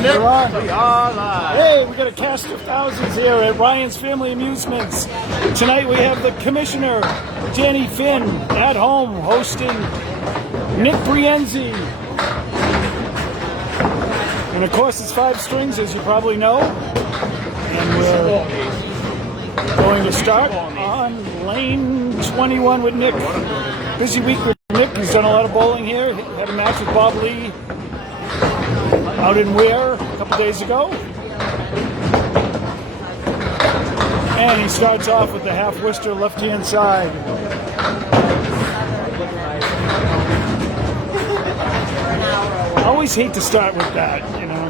on, Nick? We're on. We are live. Hey, we got a cast of thousands here at Ryan's Family Amusements. Tonight we have the Commissioner, Danny Finn, at home hosting Nick Brienzi. And of course it's 5 strings, as you probably know. And we're going to start on lane 21 with Nick. Busy week with Nick. He's done a lot of bowling here. He had a match with Bob Lee out in Ware a couple days ago. And he starts off with the half Worcester left-hand side. I always hate to start with that, you know.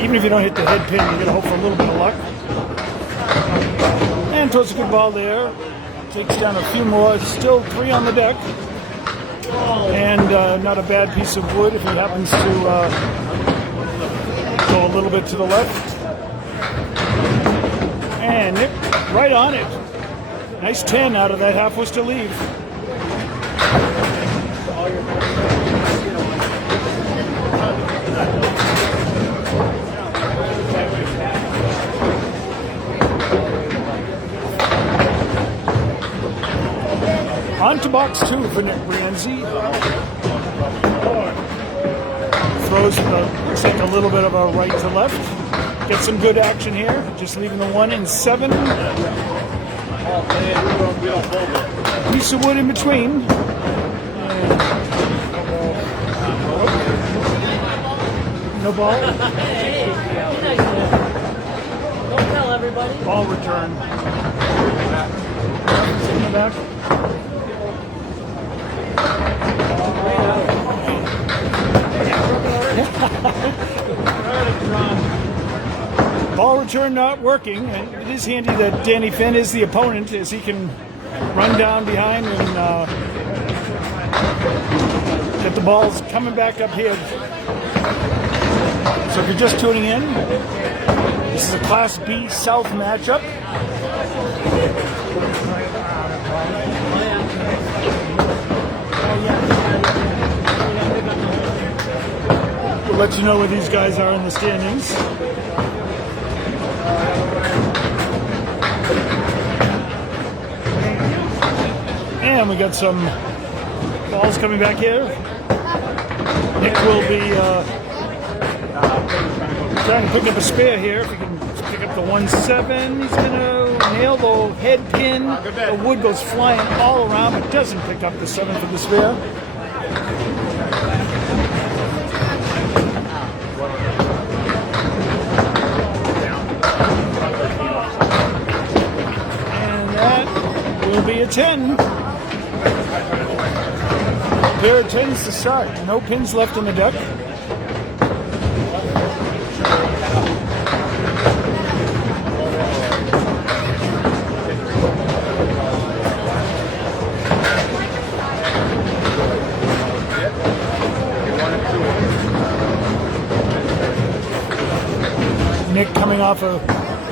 Even if you don't hit the head pin, you're going to hope for a little bit of luck. And throws a good ball there. Takes down a few more. Still 3 on the deck. And not a bad piece of wood if he happens to go a little bit to the left. And Nick right on it. Nice 10 out of that half Worcester leave. On to box 2 for Nick Brienzi. Throws looks like a little bit of a right to left. Get some good action here. Just leaving the 1 and 7. Piece of wood in between. No ball. Don't tell everybody. Ball return. In the back. Ball return not working. It is handy that Danny Finn is the opponent, as he can run down behind and get the balls coming back up here. So if you're just tuning in, this is a Class B South matchup. We'll let you know where these guys are in the standings. And we got some balls coming back here. Nick will be trying to pick up a spare here. If he can pick up the 1-7, he's going to nail the head pin. The wood goes flying all around, but doesn't pick up the 7 for the spare. And that will be a 10. Pair of 10s to start. No pins left in the deck. Nick coming off a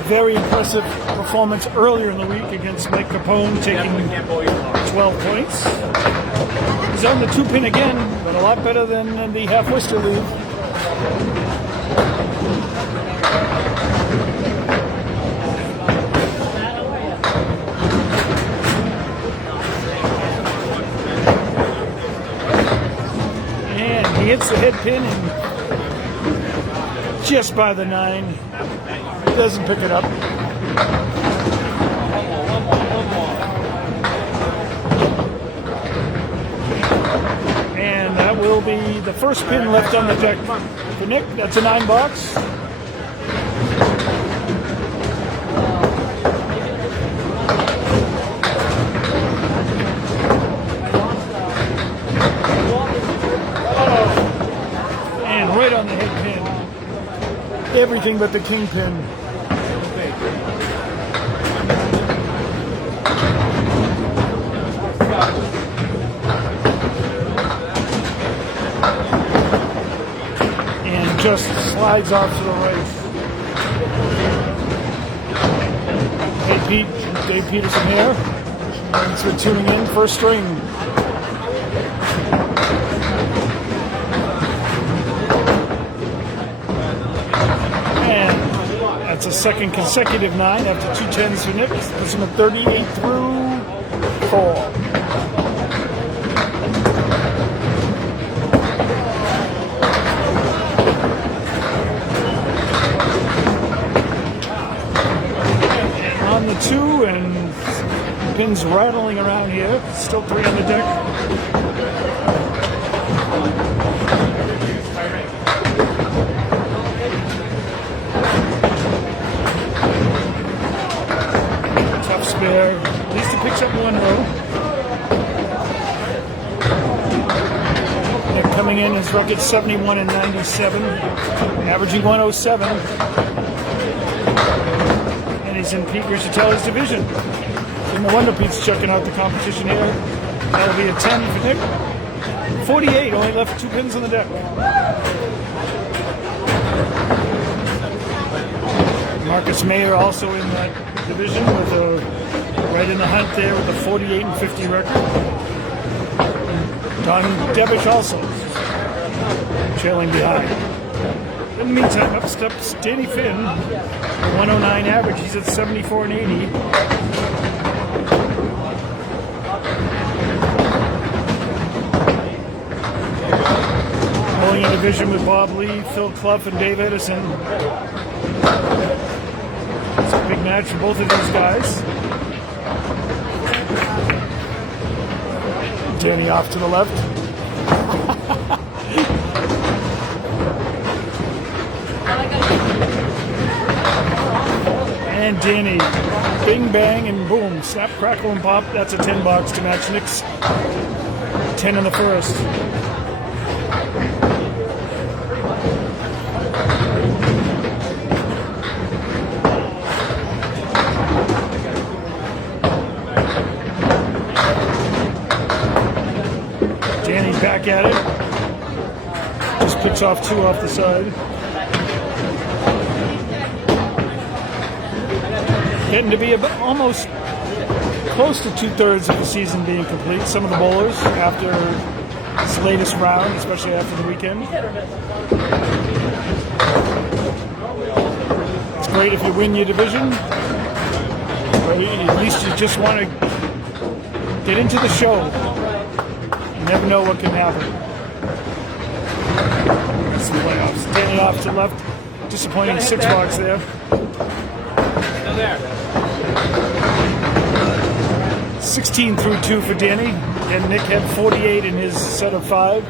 very impressive performance earlier in the week against Mike Capone, taking 12 points. He's on the 2-pin again, but a lot better than the half Worcester lead. And he hits the head pin and just by the 9. Doesn't pick it up. And that will be the first pin left on the deck for Nick. That's a 9 box. And right on the head pin. Everything but the kingpin. And just slides off to the right. Hey Pete, Dave Peterson here. Thanks for tuning in. First string. That's a second consecutive 9 after 2 10s for Nick. Puts him at 38 through 4. On the 2 and pins rattling around here. Still 3 on the deck. Tough spare. At least it picks up 1 row. They're coming in as record 71 and 97, averaging 107. And he's in Pete Ricciatelli's division. So no wonder Pete's checking out the competition here. That'll be a 10 for Nick. 48, only left 2 pins on the deck. Marcus Mayer also in that division with right in the hunt there with a 48 and 50 record. Don Debish also trailing behind. In the meantime, up steps Danny Finn, 109 average. He's at 74 and 80. Rolling in division with Bob Lee, Phil Clough, and Dave Edison. It's a big match for both of these guys. Danny off to the left. And Danny, bing, bang, and boom. Snap, crackle, and pop. That's a 10 box to match Nick's 10 in the first. Danny's back at it. Just picks off 2 off the side. Getting to be almost close to 2/3 of the season being complete. Some of the bowlers after this latest round, especially after the weekend. It's great if you win your division, but at least you just want to get into the show. You never know what can happen. Some playoffs. Danny off to left. Disappointing 6 box there. 16 through 2 for Danny, and Nick had 48 in his set of 5.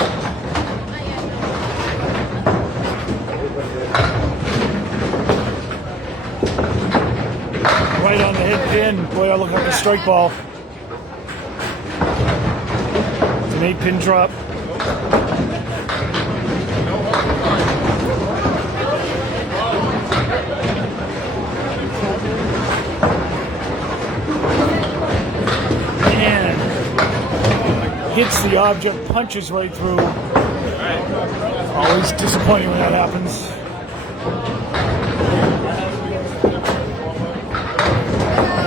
Right on the head pin. Boy, that looked like a strike ball. It's an 8-pin drop. Hits the object, punches right through. Always disappointing when that happens.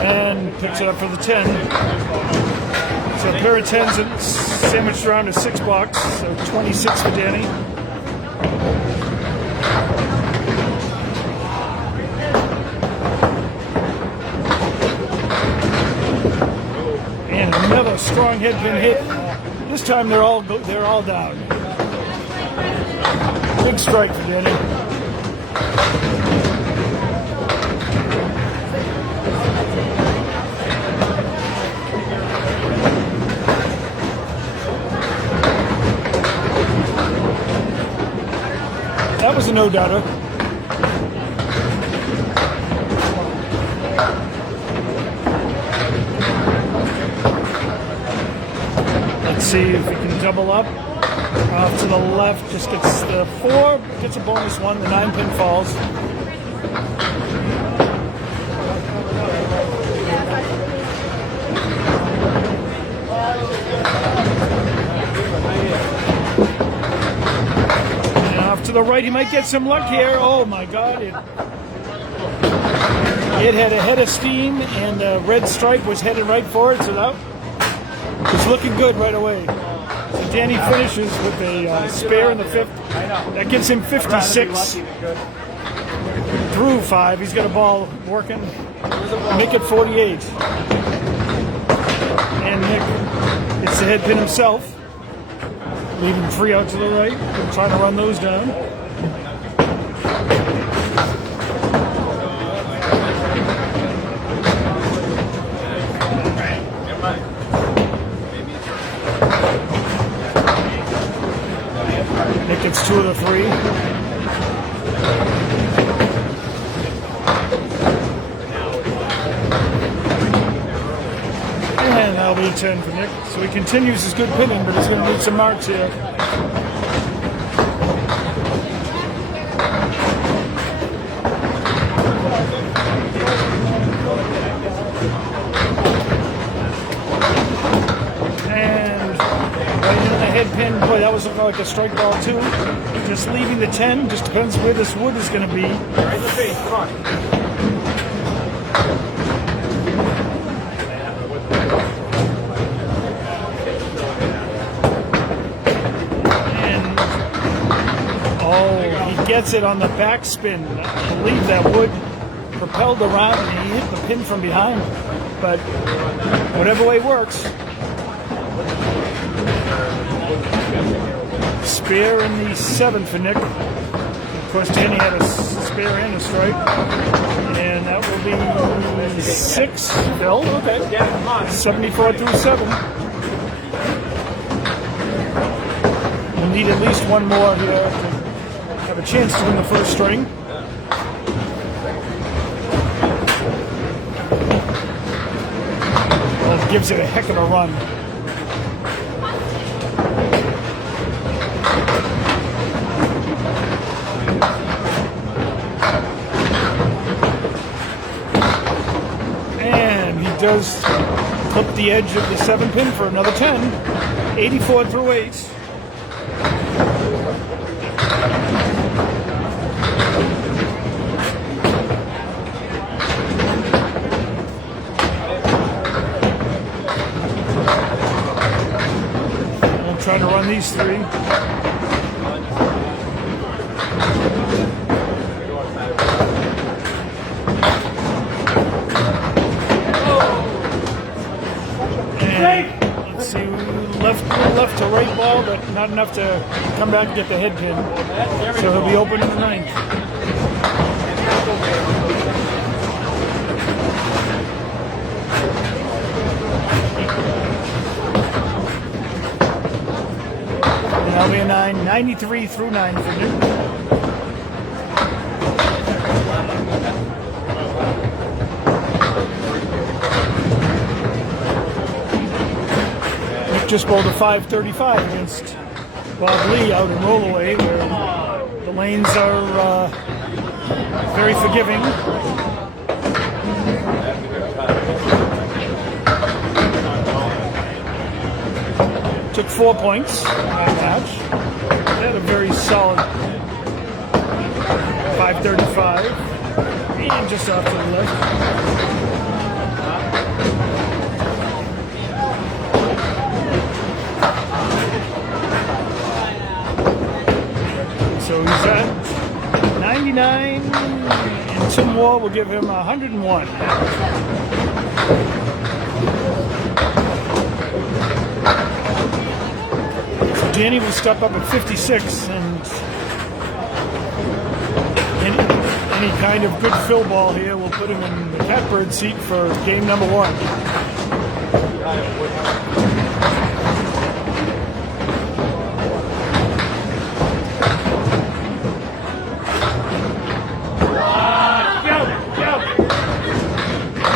And picks it up for the 10. So a pair of 10s and sandwiched around a 6 box. So 26 for Danny. And another strong head pin hit. This time they're all down. Big strike for Danny. That was a no-doubter. Let's see if we can double up. Off to the left, just gets the 4, gets a bonus 1, the 9-pin falls. And off to the right, he might get some luck here. Oh my God, it had a head of steam and the red stripe was headed right for it, so that was looking good right away. So Danny finishes with a spare in the 5th. That gives him 56. through 5. He's got a ball working. Nick at 48. And Nick hits the head pin himself, leaving 3 out to the right. We're trying to run those down. Nick gets 2 of the 3. And that'll be a 10 for Nick. So he continues his good pinning, but he's going to need some marks here. And right into the head pin. Boy, that was looking like a strike ball too. Just leaving the 10. Just depends where this wood is going to be. Right in the face, come on. Gets it on the backspin. I believe that wood propelled around and he hit the pin from behind. But whatever way works. Spare in the 7 for Nick. Of course, Danny had a spare and a strike. And that will be 6, Phil. Okay. 74 through 7. We'll need at least one more here to have a chance to win the first string. Well, it gives it a heck of a run. And he does clip the edge of the 7 pin for another 10. 84 through 8. Trying to run these 3. And let's see, left to right ball, but not enough to come back and get the head pin. So he'll be open in the 9th. That'll be a 9, 93 through 9 for Nick. Nick just bowled a 535 against Bob Lee out in Rollaway, where the lanes are very forgiving. Took 4 points in that match. They had a very solid 535 and just off to the left. So he's at 99 and 2 more will give him 101. Danny will step up at 56, and any kind of good fill ball here will put him in the catbird seat for game number 1.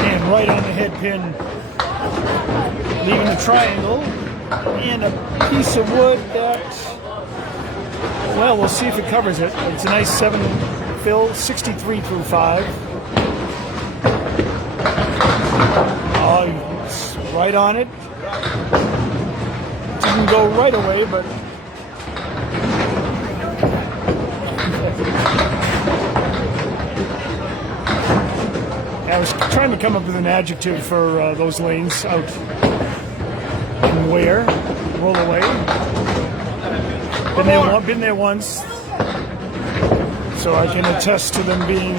And right on the head pin, leaving the triangle. And a piece of wood that, well, we'll see if it covers it. It's a nice 7 fill, 63 through 5. Oh, it's right on it. Didn't go right away, but I was trying to come up with an adjective for those lanes out. Where? Roll away. Been there once. so I can attest to them being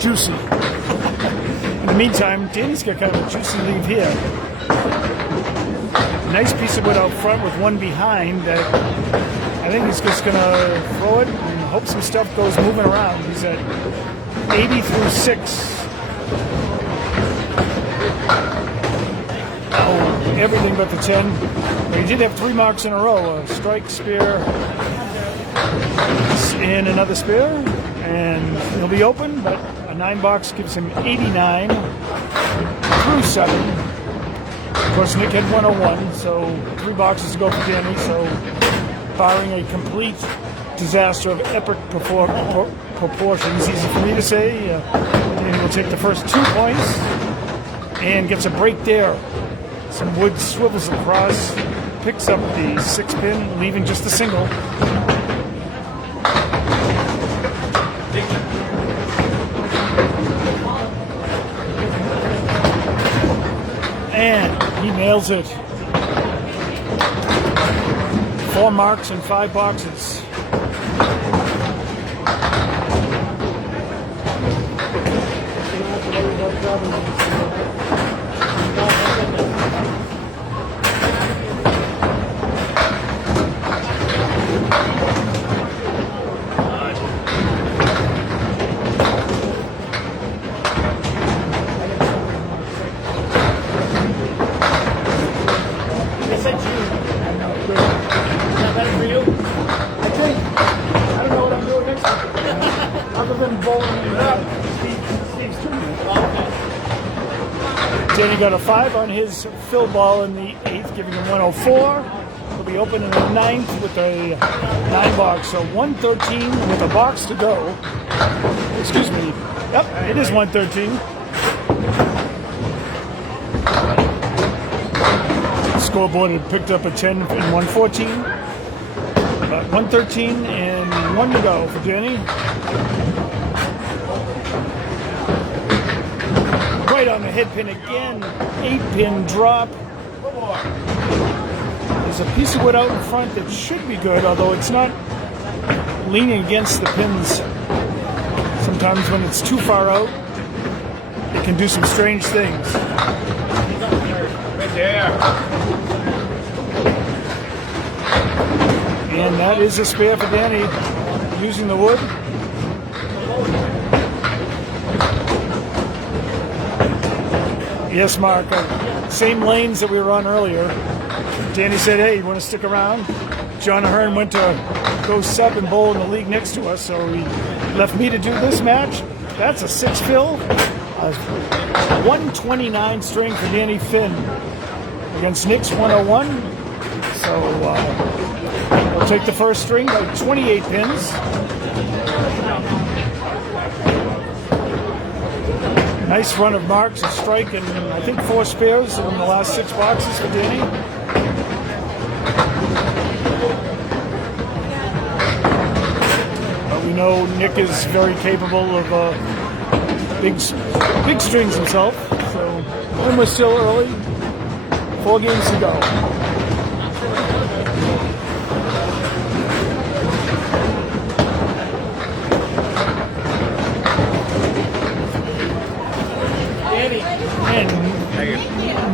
juicy. In the meantime, Danny's got kind of a juicy lead here. Nice piece of wood out front with one behind that I think he's just going to throw it and hope some stuff goes moving around. He's at 80 through 6. Oh, everything but the 10. But he did have 3 marks in a row. A strike, spear, and another spear. And he'll be open, but a 9 box gives him 89 through 7. Of course, Nick had 101, so 3 boxes to go for Danny. So, barring a complete disaster of epic proportions, easy for me to say, Danny will take the first 2 points and gets a break there. Some wood swivels across, picks up the 6-pin, leaving just a single. And he nails it. 4 marks and 5 boxes. Danny got a 5 on his fill ball in the 8th, giving him 104. He'll be open in the 9th with a 9 box, so 113 with a box to go. Excuse me. Yep, it is 113. Scoreboard had picked up a 10 and 114. But 113 and 1 to go for Danny. Right on the head pin again, 8-pin drop. There's a piece of wood out in front that should be good, although it's not leaning against the pins. Sometimes when it's too far out, it can do some strange things. Right there. And that is a spare for Danny, using the wood. Yes, Mark. Same lanes that we were on earlier. Danny said, hey, you want to stick around? John Ahern went to go sub and bowl in the league next to us, so he left me to do this match. That's a 6 fill. 129 string for Danny Finn against Nick's 101. So we'll take the first string by 28 pins. Nice run of marks, a strike, and I think 4 spares in the last 6 boxes for Danny. But we know Nick is very capable of big strings himself. So, and we're still early. 4 games to go. And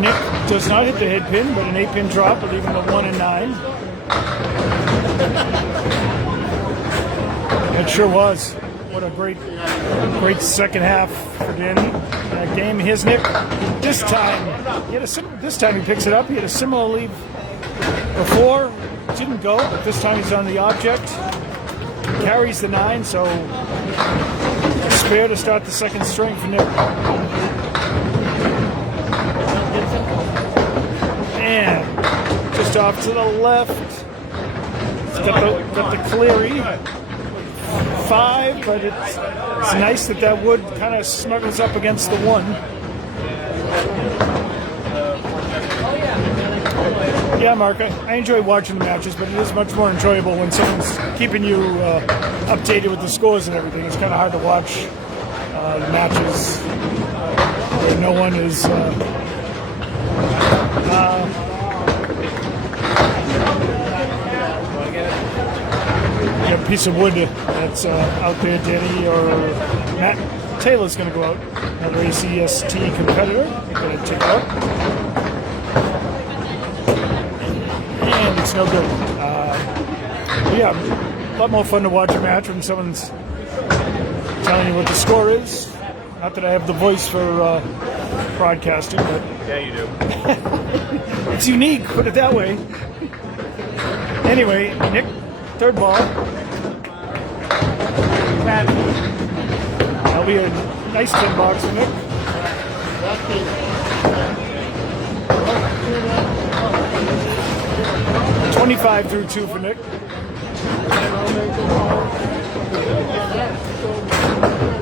Nick does not hit the head pin, but an 8-pin drop, leaving a 1 and 9. It sure was. What a great second half for Danny. That game. Here's Nick. This time he picks it up. He had a similar lead before. Didn't go, but this time he's on the object. Carries the 9, so a spare to start the second string for Nick. And just off to the left, it's got the Cleary 5, but it's nice that wood kind of snuggles up against the 1. Yeah, Mark, I enjoy watching the matches, but it is much more enjoyable when someone's keeping you updated with the scores and everything. It's kind of hard to watch the matches where no one is... piece of wood that's out there, Danny, or Matt Taylor's going to go out. Another ACST competitor. Going to take it out. And it's no good. Yeah, a lot more fun to watch a match when someone's telling you what the score is. Not that I have the voice for broadcasting, but Yeah, you do. it's unique, put it that way. Anyway, Nick, third ball. That'll be a nice 10 box for Nick. 25 through 2 for Nick.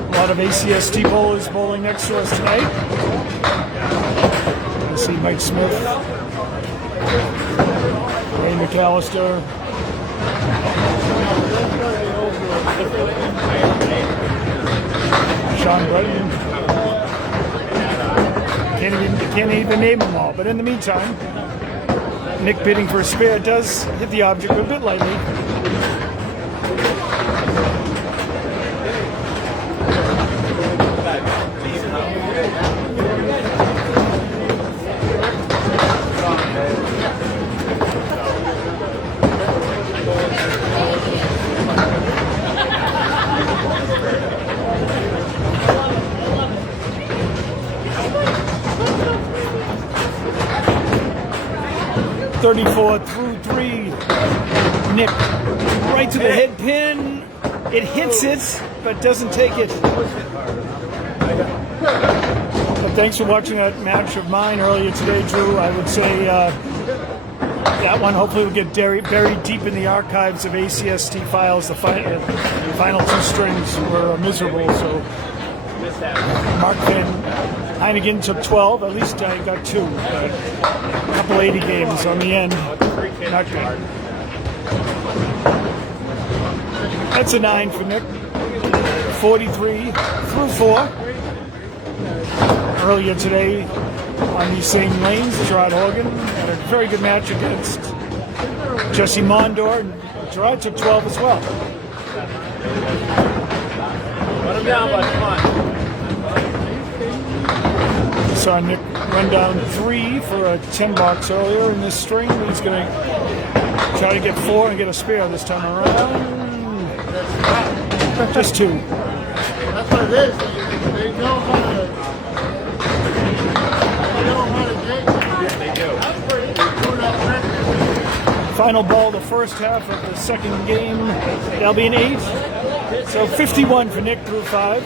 A lot of ACST bowlers bowling next to us tonight. I see Mike Smith, Ray McAllister, Sean Bretton. Can't even name them all. But in the meantime, Nick bidding for a spare does hit the object a bit lightly. .34 through 3. Nick right to the head pin. It hits it, but doesn't take it. But thanks for watching that match of mine earlier today, Drew. I would say that one hopefully will get buried deep in the archives of ACST files. The final two strings were miserable, so Mark Van Heineken took 12. At least I got 2. But a couple 80 games on the end. Not good. That's a 9 for Nick. 43 through 4. Earlier today on these same lanes, Gerard Horgan had a very good match against Jesse Mondor. And Gerard took 12 as well. Let him down, bud. Come on. Saw Nick run down 3 for a 10 box earlier in this string. He's going to try to get 4 and get a spare this time around. Just 2. That's what it is. They know how to get. They do. Final ball, the first half of the second game. That'll be an 8. So 51 for Nick through 5.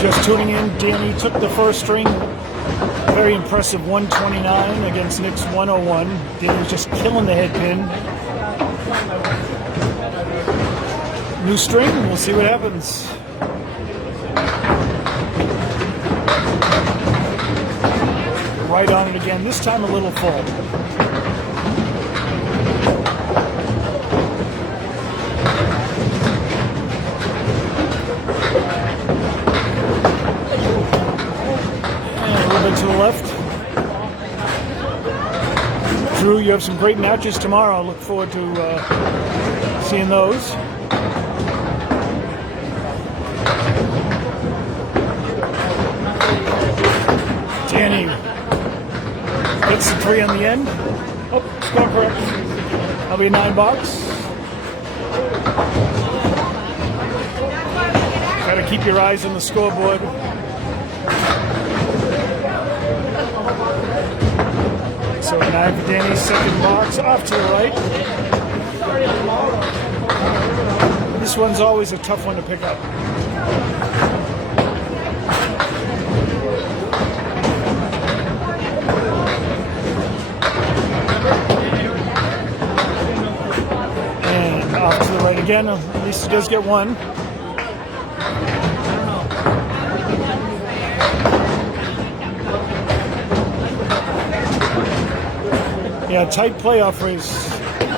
Just tuning in, Danny took the first string. Very impressive 129 against Nick's 101. Danny was just killing the head pin. New string, we'll see what happens. Right on it again, this time a little full. To the left. Drew, you have some great matches tomorrow. I look forward to seeing those. Danny gets the 3 on the end. Oh, score correct. That'll be a 9 box. Got to keep your eyes on the scoreboard. So 9 for Danny's second box, off to the right. This one's always a tough one to pick up. And off to the right again, at least he does get 1. Yeah, tight playoff race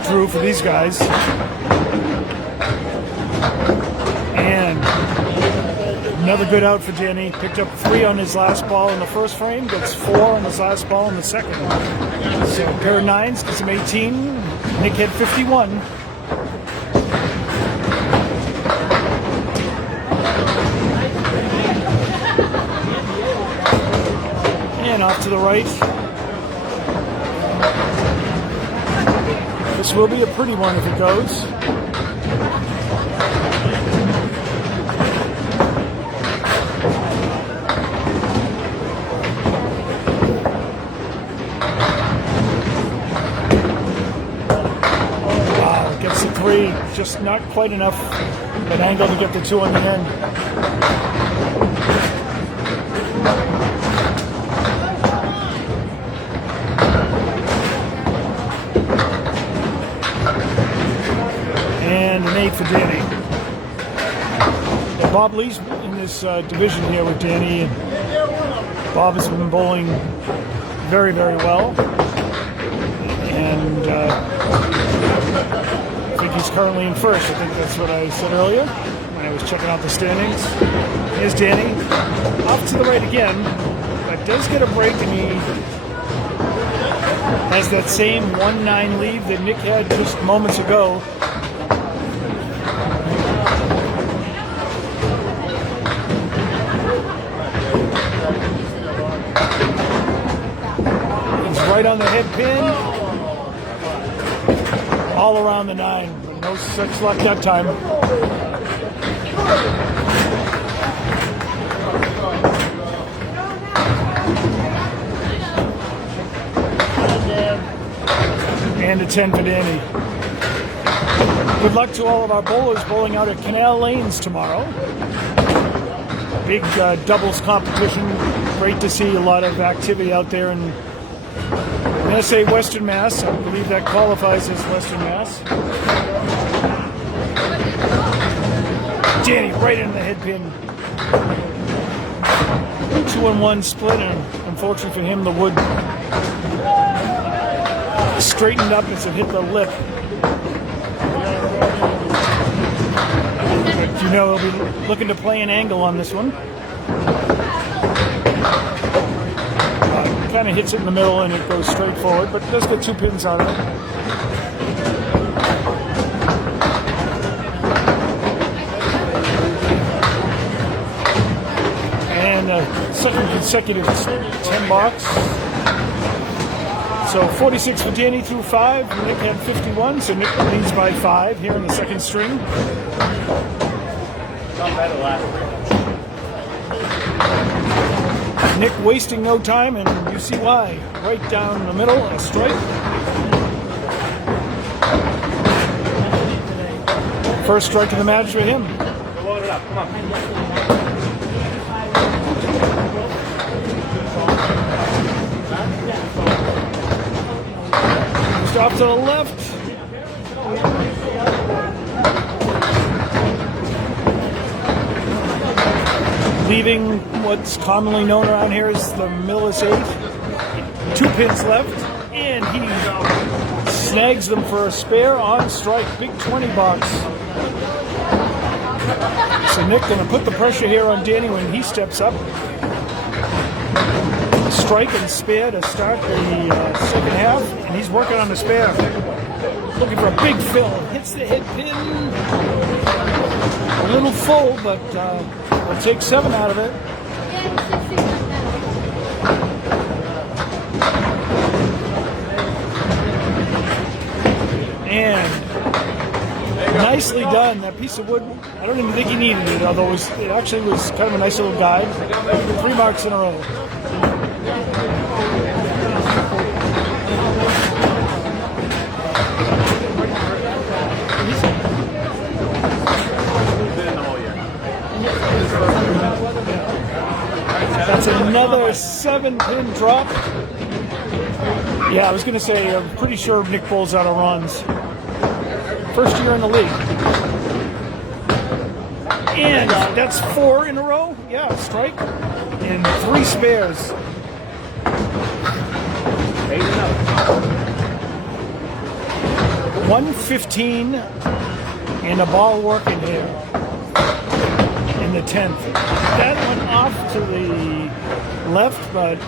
drew for these guys. And another good out for Danny. Picked up 3 on his last ball in the first frame, gets 4 on his last ball in the second. So a pair of 9s gets him 18. Nick had 51. And off to the right. This will be a pretty one if it goes. Wow, gets the 3, just not quite enough an angle to get the 2 on the end. And an 8 for Danny. Bob Lee's in this division here with Danny, and Bob has been bowling very, very well. And I think he's currently in first. I think that's what I said earlier when I was checking out the standings. Here's Danny. Off to the right again, but does get a break, and he has that same 1-9 lead that Nick had just moments ago. Right on the head pin, all around the 9. No such luck that time. And a 10 for Danny. Good luck to all of our bowlers bowling out at Canal Lanes tomorrow. Big doubles competition. Great to see a lot of activity out there in, I'm going to say Western Mass. I believe that qualifies as Western Mass. Danny right in the head pin. 2-1 split, and unfortunately for him, the wood straightened up as it hit the lip. But you know he'll be looking to play an angle on this one. Kind of hits it in the middle and it goes straight forward, but it does get 2 pins out of it. And second consecutive 10 box. So 46 for Danny through 5. Nick had 51, so Nick leads by 5 here in the second string. Nick wasting no time, and you see why. Right down the middle, a strike. First strike of the match for him. Load it up, come on. Just off to the left. Leaving what's commonly known around here as the Millis 8. 2 pins left, and he snags them for a spare on strike. Big 20 box. So Nick going to put the pressure here on Danny when he steps up. Strike and spare to start the second half, and he's working on the spare. Looking for a big fill. Hits the head pin. A little full, but we'll take 7 out of it. And nicely done. That piece of wood, I don't even think he needed it, although it actually was kind of a nice little guide. 3 marks in a row. That's another 7-pin drop. Yeah, I was going to say, I'm pretty sure Nick bowls out of runs. First year in the league. And that's 4 in a row. Yeah, strike. And 3 spares. 1:15 and a ball working here in the 10th. That went off to the left, but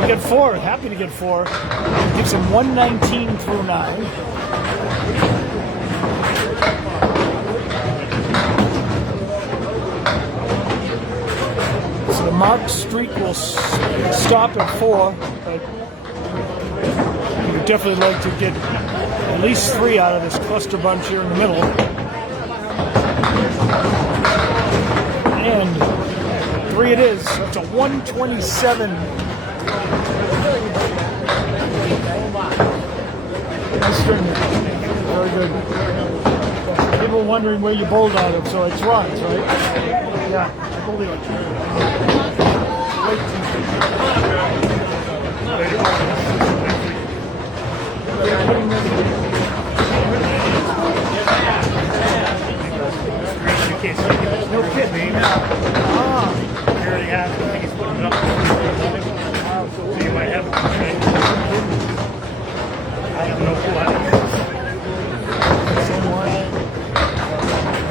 we get 4. Happy to get 4. Gives him 119 through 9. So the marked streak will stop at 4, but we would definitely like to get at least 3 out of this cluster bunch here in the middle. And 3 it is. It's a 127. Nice string. Very good. People wondering where you bowled out of, so it's Ron's, right? Yeah, I bowled it on no kidding. Ah. You already have it. I think he's putting it up. So you might have it. Right? I have no clue.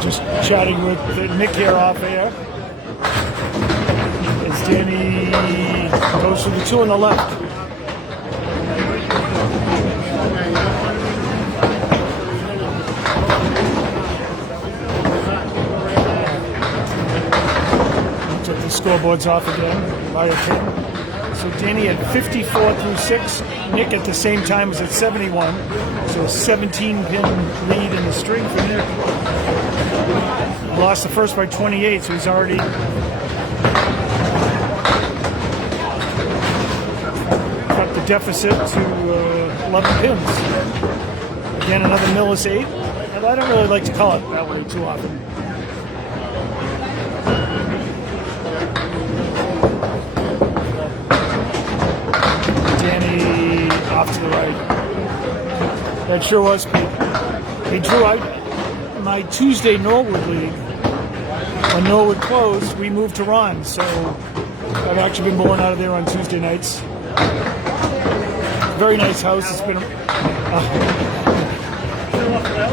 Just chatting with Nick here off air. As Danny goes for the 2 on the left. Scoreboard's off again by a 10. So Danny at 54 through 6. Nick at the same time is at 71. So a 17-pin lead in the string for Nick. Lost the first by 28, so he's already cut the deficit to 11 pins. Again, another Millis 8. And I don't really like to call it that way too often. Off to the right. That sure was Pete. He drew out my Tuesday Norwood League. When Norwood closed, we moved to Ron, so I've actually been going out of there on Tuesday nights. Very nice house. It's been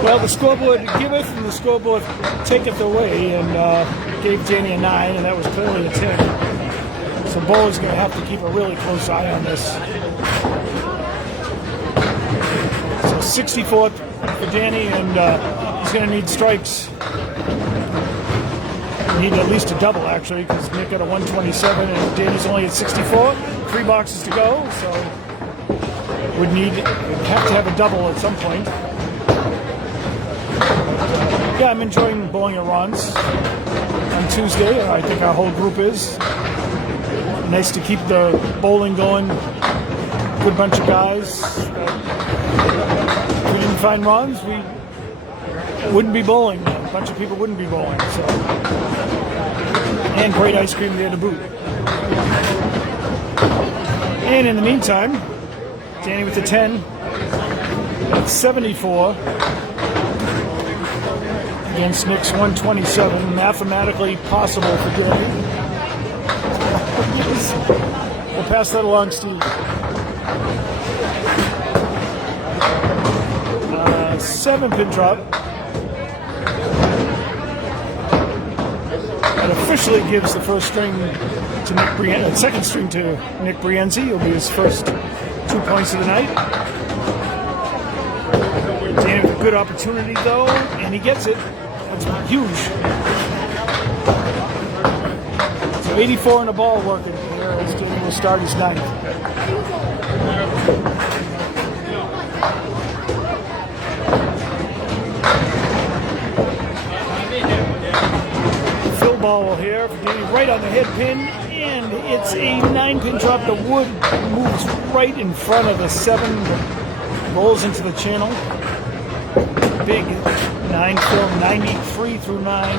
well, the scoreboard giveth and the scoreboard taketh away, and gave Danny a 9, and that was clearly a 10. So Bowler's going to have to keep a really close eye on this. 64th for Danny, and he's going to need strikes. Need at least a double, actually, because Nick got a 127 and Danny's only at 64. 3 boxes to go, so would have to have a double at some point. Yeah, I'm enjoying bowling at Ron's on Tuesday. I think our whole group is. Nice to keep the bowling going. Good bunch of guys. If we didn't find Ron's, we wouldn't be bowling. A bunch of people wouldn't be bowling. So, and great ice cream there to boot. And in the meantime, Danny with the 10 at 74 against Nick's 127. Mathematically possible for Danny. We'll pass that along, Steve. 7-pin drop. That officially gives the first string to Nick Brienzi, second string to Nick Brienzi. It'll be his first 2 points of the night. Danny with a good opportunity though, and he gets it. That's huge. So 84 in the ball working here as Danny will start his 9th. Ball here for Danny right on the head pin, and it's a 9-pin drop. The wood moves right in front of the 7, rolls into the channel. Big 9 fill, 93 through 9.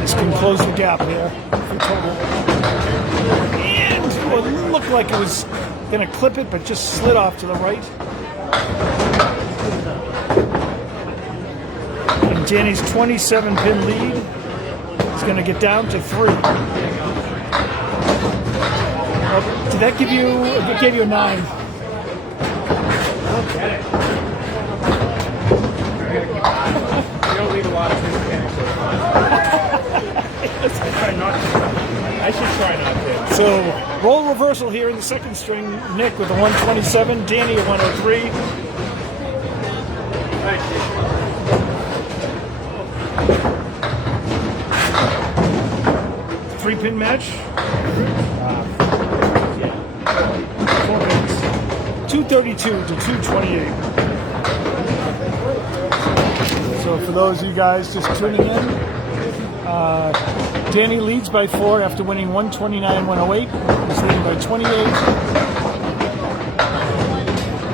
This can close the gap here for total. And it looked like it was going to clip it, but just slid off to the right. And Danny's 27-pin lead. Going to get down to 3. Well, did that give you? It gave you a 9. You don't leave a lot of disconnects. I try not to. I should try not to. So role reversal here in the second string. Nick with a 127, Danny a 103. Three-pin match. 4 pins. 232 to 228. So for those of you guys just tuning in, Danny leads by 4 after winning 129-108. He's leading by 28.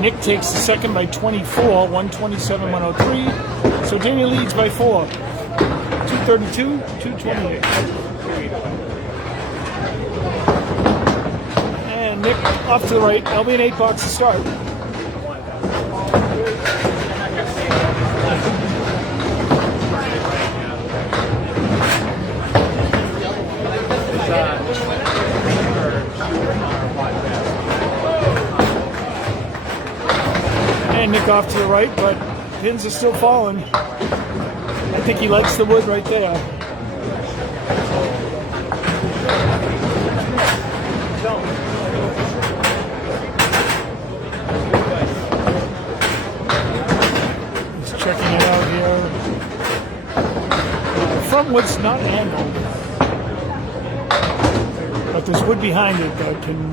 Nick takes the second by 24, 127-103. So Danny leads by 4, 232, 228. And Nick off to the right. That'll be an 8-box to start. And Nick off to the right, but pins are still falling. I think he likes the wood right there. He's checking it out here. The front wood's not angled, but there's wood behind it that can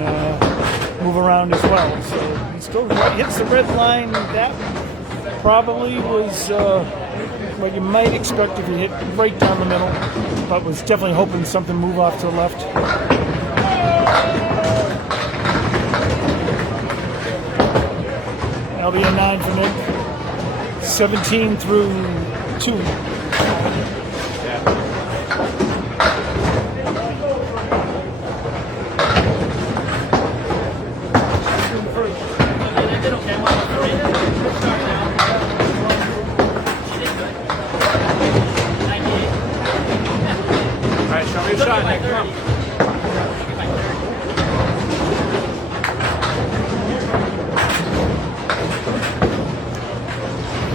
move around as well. So he still hits the red line. That probably was what you might expect if you hit right down the middle, but was definitely hoping something move off to the left. That'll be a 9 for Nick. 17 through 2.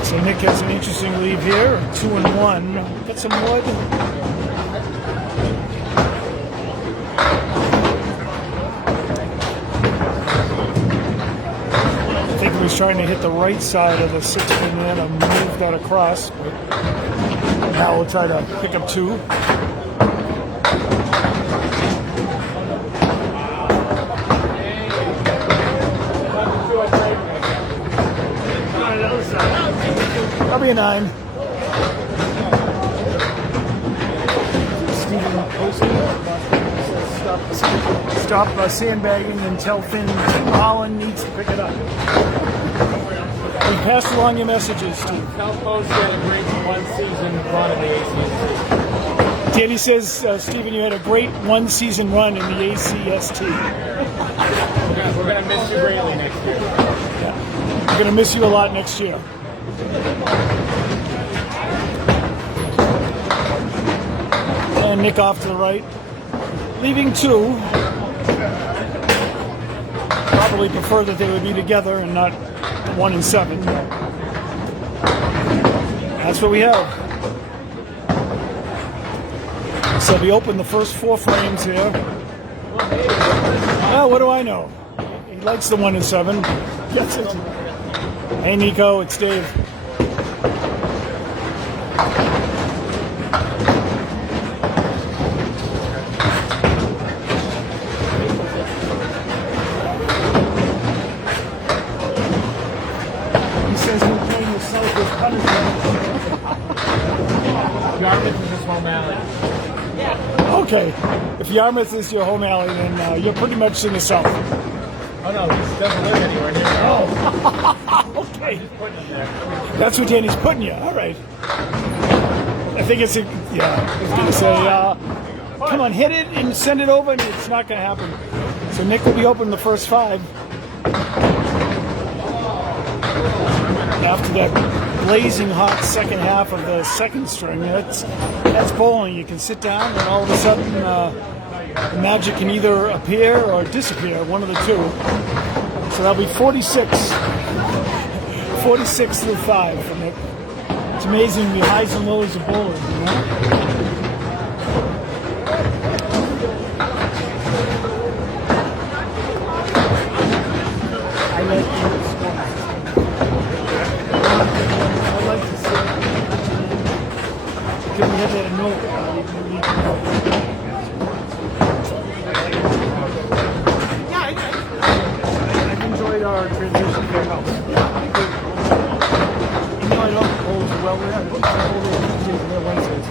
So Nick has an interesting lead here, 2-1. Get some wood. I think he was trying to hit the right side of the 6-pin there to move that across. But now we'll try to pick up 2. That'll be a 9. Stop sandbagging and tell Finn Team Holland needs to pick it up. We passed along your messages, Steve. Tell Post had a great one-season run in the ACST. Danny says, Stephen, you had a great one-season run in the ACST. We're gonna miss you greatly next year. Yeah. We're going to miss you a lot next year. And Nick off to the right, leaving 2. Probably prefer that they would be together and not 1 and 7. That's what we have. So we open the first 4 frames here. Well, what do I know? He likes the 1 and 7. Yes, hey, Nico, it's Dave. He says you're playing yourself with punishment. Yarmouth is his home alley. Okay, if Yarmouth is your home alley, then you're pretty much in the south. Oh no, he doesn't live anywhere near there. Oh, okay. That's what Danny's putting you. All right. I think it's I was going to say, come on, hit it and send it over, and it's not going to happen. So Nick will be opening the first 5. After that blazing hot second half of the second string, that's bowling. You can sit down, and all of a sudden, magic can either appear or disappear, one of the two. So that'll be 46 46 through 5 for Nick. It's amazing the highs and lows of bowling, you know? I like the score. I'd like to see it. Can we have that a note? I've enjoyed our transition very well. Even though I don't hold well with it, I hold it Tuesdays and Wednesdays.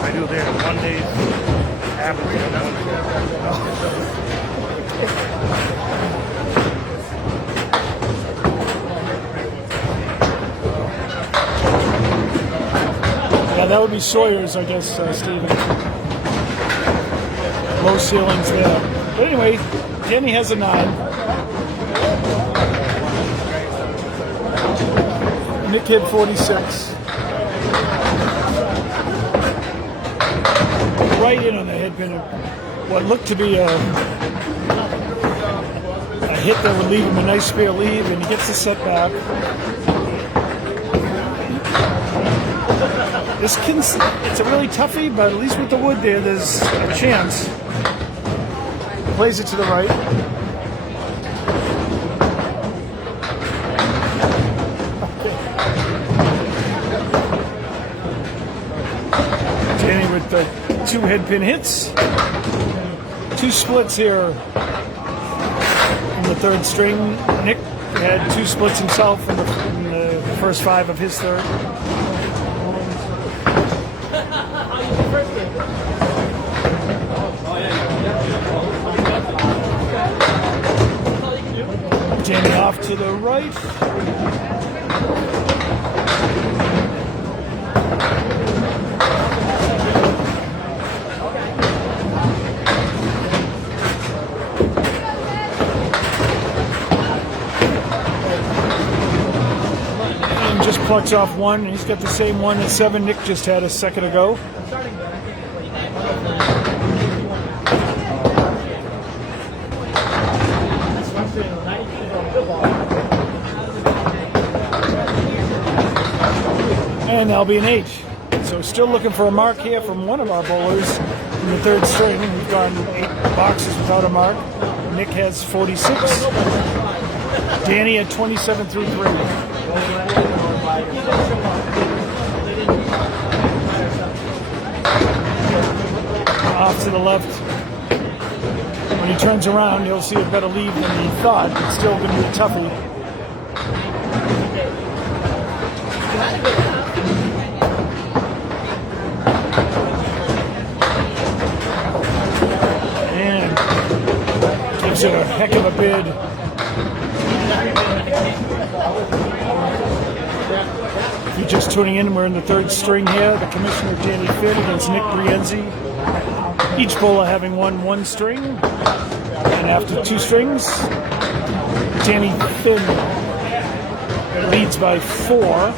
I do there Mondays after we Yeah, that would be Sawyer's, I guess, Stephen. Low ceilings there. But anyway, Denny has a 9. Nick hit 46. Right in on the head pin. What looked to be a hit that would leave him a nice spare lead, and he gets the setback. It's a really toughie, but at least with the wood there, there's a chance. Plays it to the right. Danny with the 2 head pin hits. 2 splits here in the 3rd string. Nick had 2 splits himself in the first 5 of his 3rd. Danny off to the right. And just plucks off 1. He's got the same 1 that 7 Nick just had a second ago. And that'll be an 8. So still looking for a mark here from one of our bowlers in the 3rd string. We've gone 8 boxes without a mark. Nick has 46. Danny at 27 through 3. Off to the left. When he turns around, he'll see a better lead than he thought. It's still going to be a toughie. And gives it a heck of a bid. If you're just tuning in, we're in the 3rd string here. The Commissioner Danny Finn against Nick Brienzi. Each bowler having won 1 string. And after 2 strings, Danny Finn leads by 4.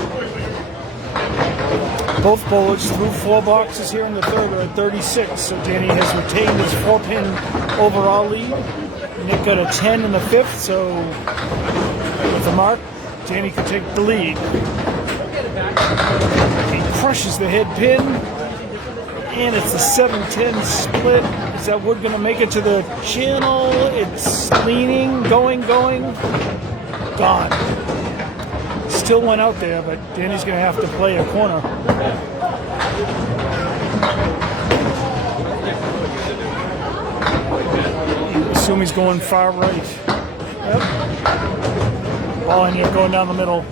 Both bowlers threw 4 boxes here in the 3rd are at 36. So Danny has retained his 4-pin overall lead. Nick got a 10 in the 5th, so with the mark, Danny could take the lead. He crushes the head pin, and it's a 7-10 split. Is that wood going to make it to the channel? It's leaning, going, gone. Still one out there, but Danny's going to have to play a corner. Assume he's going far right. Yep. Ball in here, going down the middle.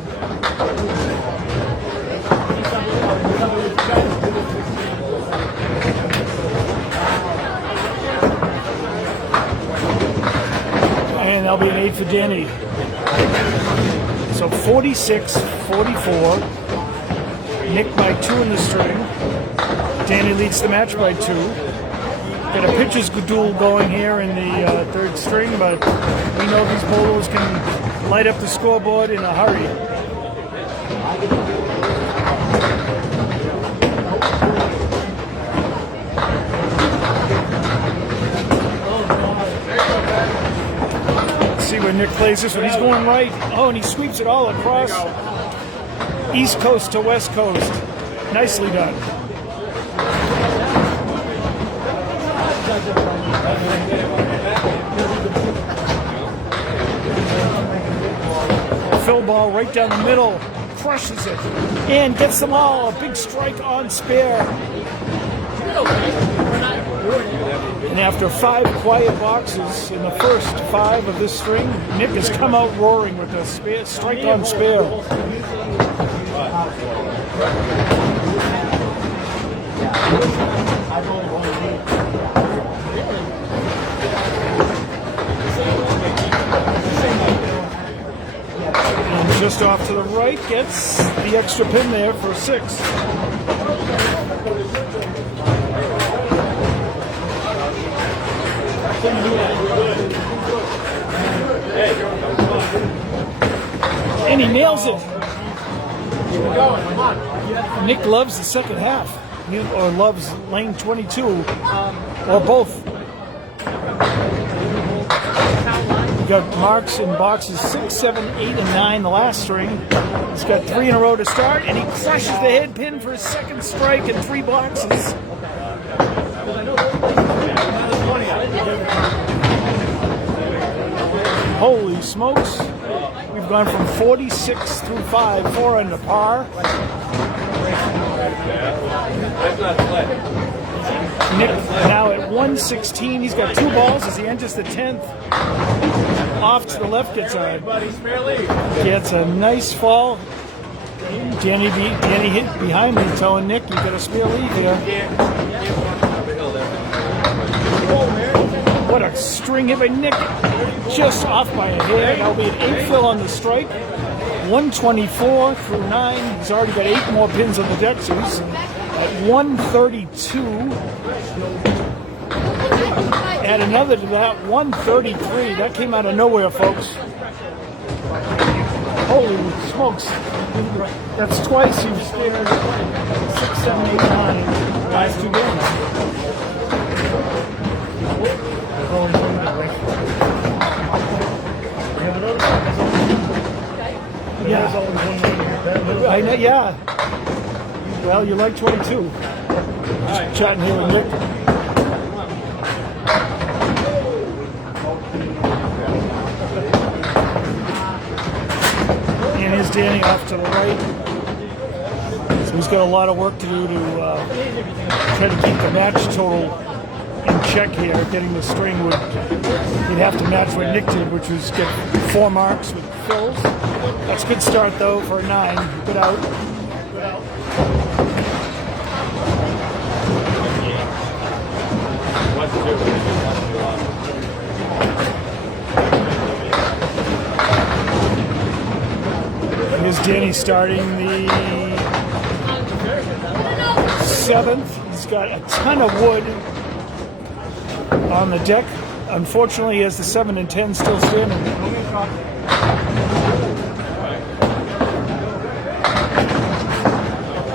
And that'll be an 8 for Danny. So 46-44. Nick by 2 in the string. Danny leads the match by 2. Got a pitcher's duel going here in the 3rd string, but we know these bowlers can light up the scoreboard in a hurry. see where Nick plays this one. He's going right. Oh, and he sweeps it all across East Coast to West Coast. Nicely done. Fill ball right down the middle. Crushes it. And gets them all. A big strike on spare. And after 5 quiet boxes in the first 5 of this string, Nick has come out roaring with a strike on spare. And just off to the right, gets the extra pin there for 6. And he nails it. Nick loves the second half, or loves lane 22, or both. We got marks in boxes 6, 7, 8, and 9, the last string. He's got 3 in a row to start, and he crushes the head pin for his second strike in 3 boxes. Holy smokes. We've gone from 46 through 5, 4 under par. Nick now at 116. He's got 2 balls as he enters the 10th. Off to the left gets a nice fall. Danny hit behind me telling Nick, you got a spare lead here. What a string hit by Nick. Just off by a hair. That'll be an 8 fill on the strike. 124 through 9. He's already got 8 more pins on the deck, so he's at 132. Add another to that, 133. That came out of nowhere, folks. Holy smokes. That's twice you've stared 6, 7, 8, 9 last 2 games. Yeah. I know, yeah. Well, you like 22. Just chatting here with Nick. And here's Danny off to the right. So he's got a lot of work to do to try to keep the match total in check here. Getting the string he'd have to match what Nick did, which was get 4 marks with fills. That's a good start though for a 9. Good out. Here's Danny starting the 7th. He's got a ton of wood on the deck. Unfortunately, he has the 7 and 10 still standing.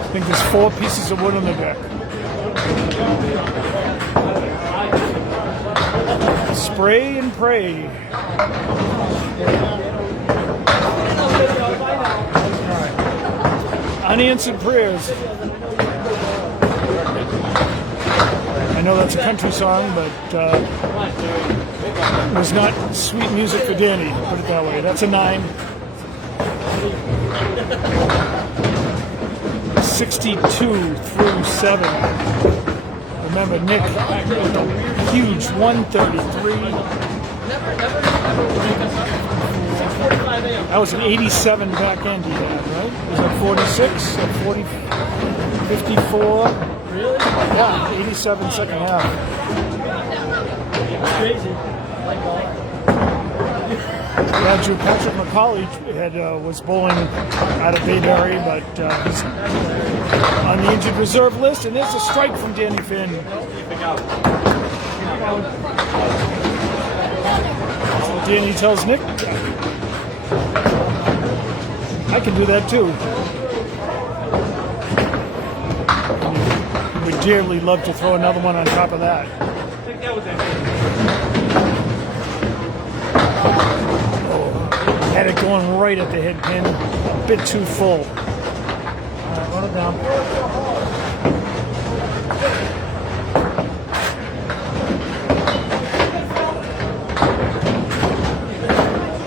I think there's 4 pieces of wood on the deck. Spray and pray. Unanswered prayers. I know that's a country song, but it was not sweet music for Danny, put it that way. That's a 9. 62 through 7. Remember, Nick, huge 133. That was an 87 back end he had, right? Was that 46? At 40, 54? Really? Yeah, 87 second half. Crazy. Yeah, Drew Patrick McCauley was bowling out of Bayberry, but he's on the injured reserve list, and there's a strike from Danny Finn. So Danny tells Nick, I can do that too. Would dearly love to throw another one on top of that. Had it going right at the head pin, a bit too full. Run it down.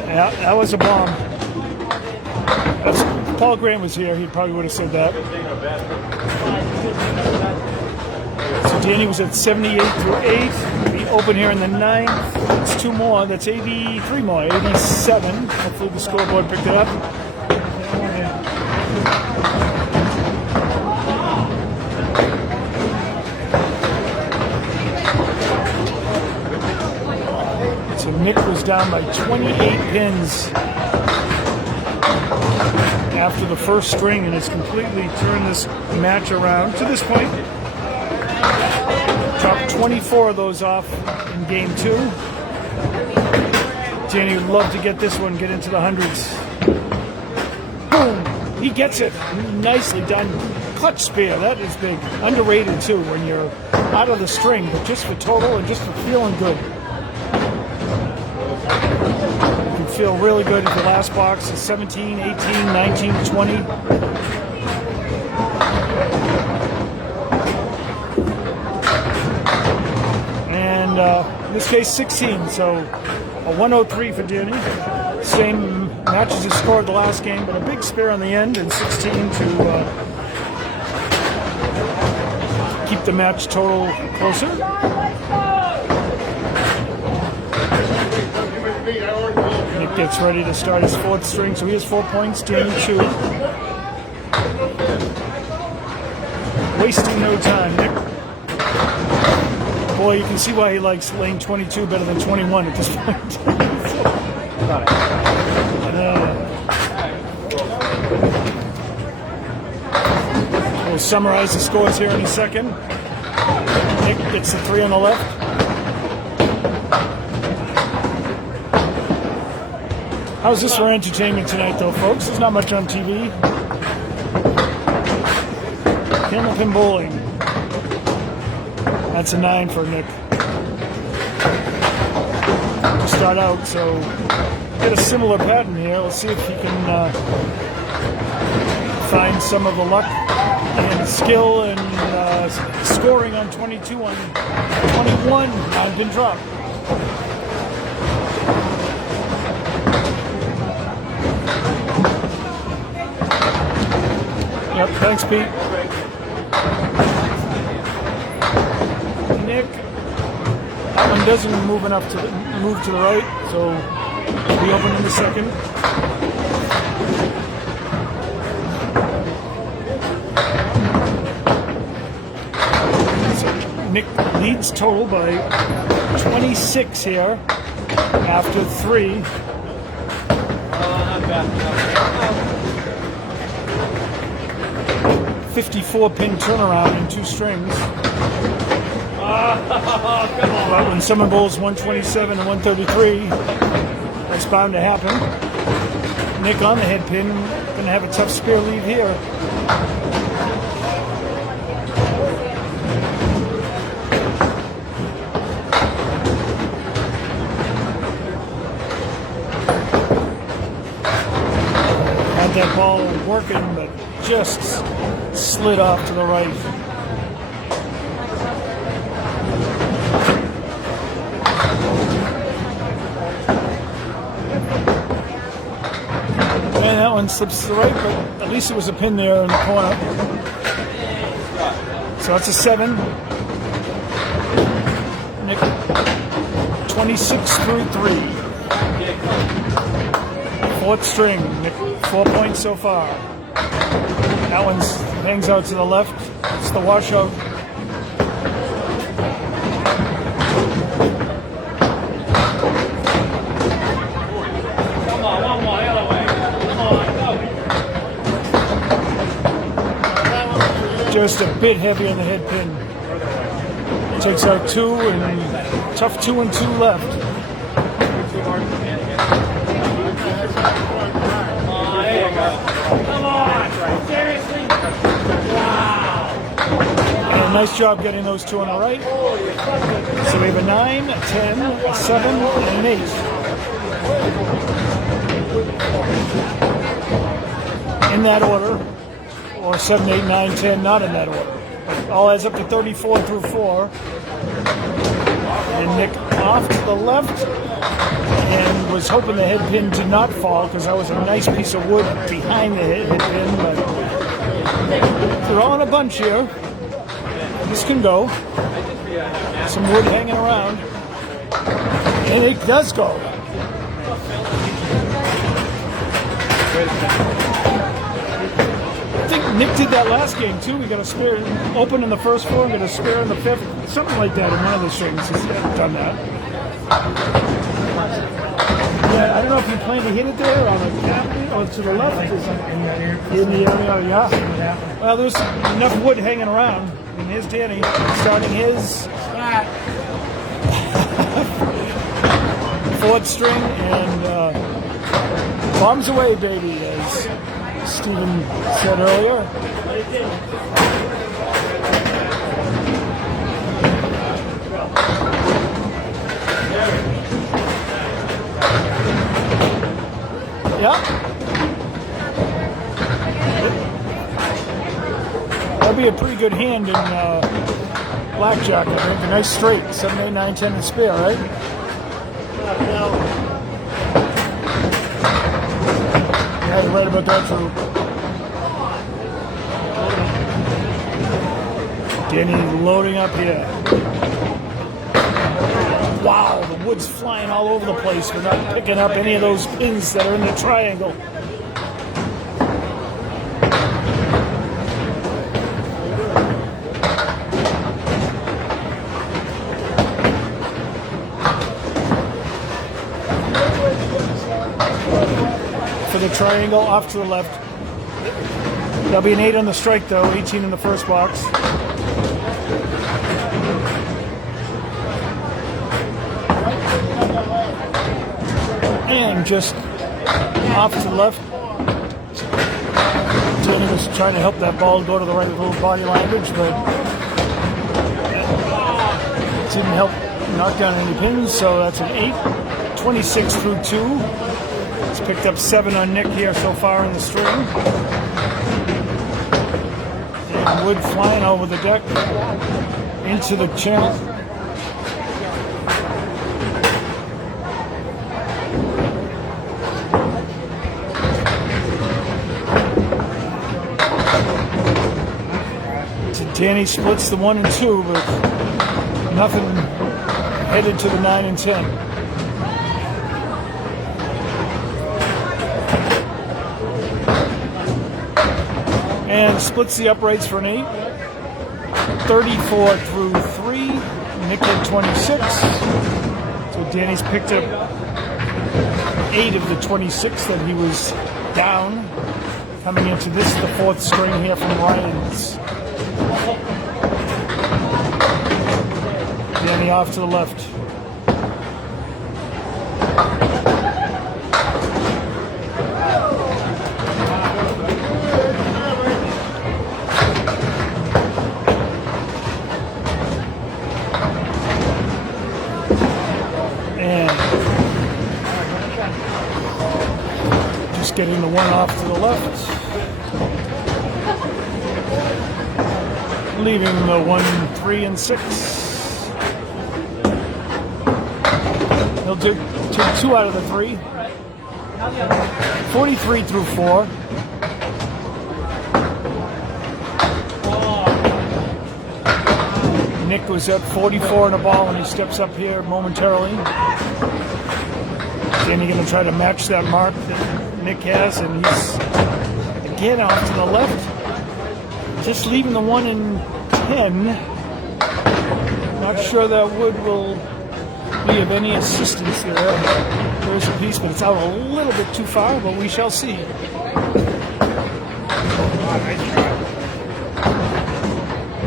Yeah, that was a bomb. If Paul Grant was here, he probably would have said that. So Danny was at 78 through 8. We open here in the 9th. That's 2 more. That's 83 more. 87. Hopefully the scoreboard picked it up. So Nick was down by 28 pins after the first string and has completely turned this match around to this point. Dropped 24 of those off in game 2. Danny would love to get this one, get into the hundreds. Boom! He gets it. Nicely done. Clutch spear. That is big. Underrated too when you're out of the string, but just for total and just for feeling good. You can feel really good if your last box is 17, 18, 19, 20. And in this case, 16. So a 103 for Danny. Same match as he scored the last game, but a big spear on the end and 16 to keep the match total closer. Nick gets ready to start his 4th string, so he has 4 points, Danny 2. Wasting no time, Nick. Boy, you can see why he likes lane 22 better than 21 at this point. We'll summarize the scores here in a second. Nick gets the 3 on the left. How's this for entertainment tonight, though, folks? There's not much on TV. Candlepin bowling. That's a 9 for Nick to start out. So get a similar pattern here. Let's see if he can find some of the luck and skill and scoring on 22 on 21. I've been dropped. Yep, thanks, Pete. Nick, that one doesn't move enough to move to the right, so it'll be open in the second. So Nick leads total by 26 here after 3. 54 pin turnaround in 2 strings. But when someone bowls 127 and 133, that's bound to happen. Nick on the head pin, going to have a tough spear lead here. Had that ball working, but just slid off to the right. And that one slips to the right, but at least it was a pin there in the corner. So that's a 7. Nick, 26 through 3. 4th string. Nick, 4 points so far. That one hangs out to the left. It's the washout. Come on, one more, the other way. Come on, go. Just a bit heavy on the head pin. Takes out 2 and tough 2 and 2 left. Come on! Seriously? Wow! And nice job getting those 2 on the right. So we have a 9, a 10, a 7, and an 8. in that order, or 7, 8, 9, 10, not in that order. But all adds up to 34 through 4. And Nick off to the left, and was hoping the head pin did not fall because that was a nice piece of wood behind the head pin. But they're all in a bunch here. This can go. Some wood hanging around, and it does go. I think Nick did that last game too. We got a spare open in the first 4 and got a spare in the 5th. Something like that in one of the strings. He's done that. Yeah, I don't know if you plan to hit it there on the cabinet or to the left. In the area, yeah. Well, there's enough wood hanging around. And here's Danny starting his 4th string and bombs away, baby, as Stephen said earlier. Yeah. That'd be a pretty good hand in blackjack, I think. A nice straight. 7, 8, 9, 10 and spare, right? Yeah, you're right about that, too. Danny loading up here. Wow, the wood's flying all over the place. We're not picking up any of those pins that are in the triangle. For the triangle, off to the left. There'll be an 8 on the strike, though. 18 in the first box. And just off to the left. Danny was trying to help that ball go to the right with a little body language, but it didn't help knock down any pins, so that's an 8. 26 through 2. It's picked up 7 on Nick here so far in the string. And wood flying over the deck into the channel. Danny splits the 1 and 2, but nothing headed to the 9 and 10. And splits the uprights for an 8. 34 through 3. Nick had 26. So Danny's picked up 8 of the 26 that he was down. Coming into this, the 4th string here from Ryan's. Danny off to the left. And just getting the 1 off to the left. Leaving the 1, 3, and 6. He'll take 2 out of the 3. 43 through 4. Nick was at 44 in a ball when he steps up here momentarily. Danny going to try to match that mark that Nick has, and he's again off to the left. Just leaving the 1 and 10. Not sure that wood will be of any assistance here. There's a piece, but it's out a little bit too far, but we shall see.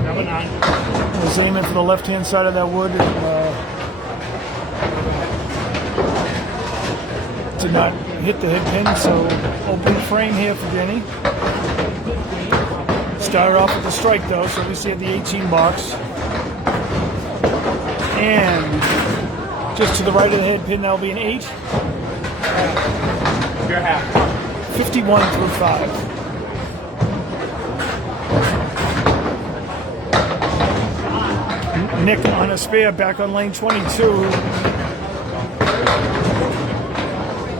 Number 9. I was aiming for the left-hand side of that wood. And, did not hit the head pin, so open frame here for Danny. Started off with the strike, though, so we see the 18 box. And just to the right of the head pin, that'll be an 8. Your half. 51 through 5. Nick on a spare back on lane 22.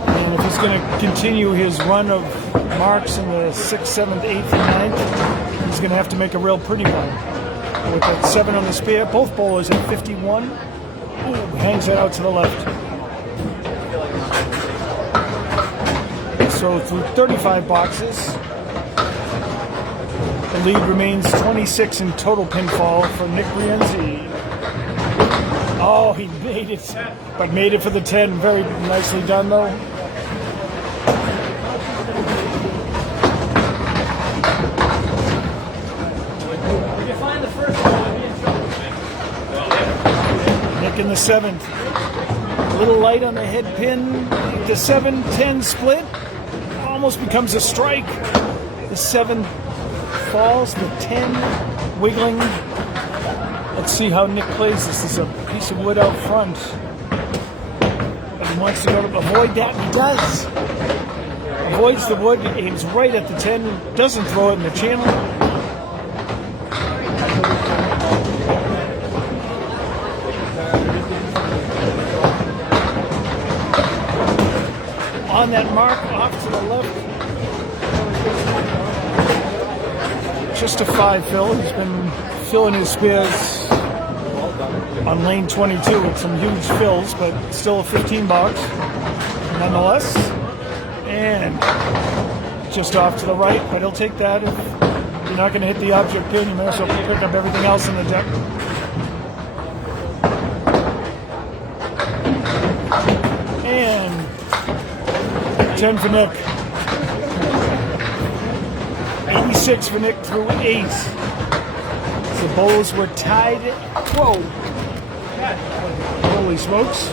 And if he's going to continue his run of marks in the 6th, 7th, 8th, and 9th, he's going to have to make a real pretty one. With that 7 on the spare, both bowlers at 51. Ooh, hangs it out to the left. So through 35 boxes, the lead remains 26 in total pinfall for Nick Brienzi. Oh, he made it, but made it for the 10. Very nicely done, though. If you find the first one, I'll be in trouble. Nick in the 7th. A little light on the head pin. The 7-10 split almost becomes a strike. The 7 falls, the 10 wiggling. Let's see how Nick plays this. There's a piece of wood out front. But he wants to go to avoid that, and he does. Avoids the wood, aims right at the 10, doesn't throw it in the channel. On that mark, off to the left. Just a 5 fill. He's been filling his spares on lane 22 with some huge fills, but still a 15 box nonetheless. And just off to the right, but he'll take that. If you're not going to hit the object pin, you may as well pick up everything else in the deck. And 10 for Nick. 86 for Nick through 8. The bowls were tied. Whoa. Holy smokes.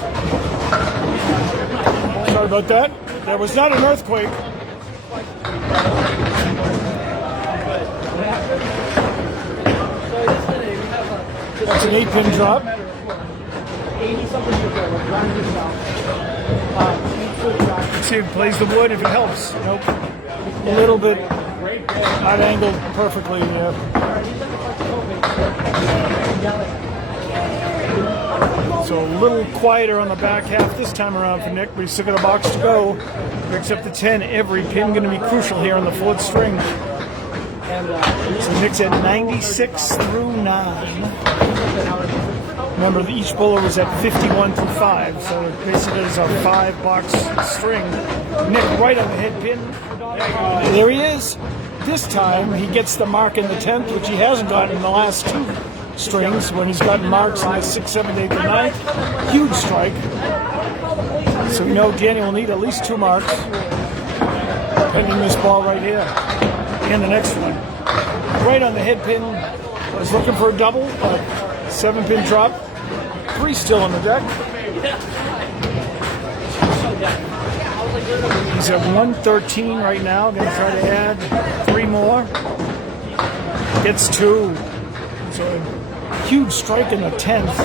Sorry about that. There was not an earthquake. That's an 8-pin drop. Let's see if it plays the wood, if it helps. Nope. A little bit not angled perfectly. So a little quieter on the back half this time around for Nick, but he's still got a box to go. Picks up the 10. Every pin going to be crucial here on the 4th string. So Nick's at 96 through 9. Remember, each bowler was at 51 through 5, so basically it's a 5-box string. Nick right on the head pin. There he is. This time he gets the mark in the 10th, which he hasn't gotten in the last 2 strings when he's gotten marks in the 6th, 7th, 8th, and 9th. Huge strike. So we know Danny will need at least 2 marks. Pending this ball right here. And the next one. Right on the head pin. Was looking for a double, but 7-pin drop. 3 still on the deck. He's at 113 right now. Going to try to add 3 more. Gets 2. So a huge strike in the 10th.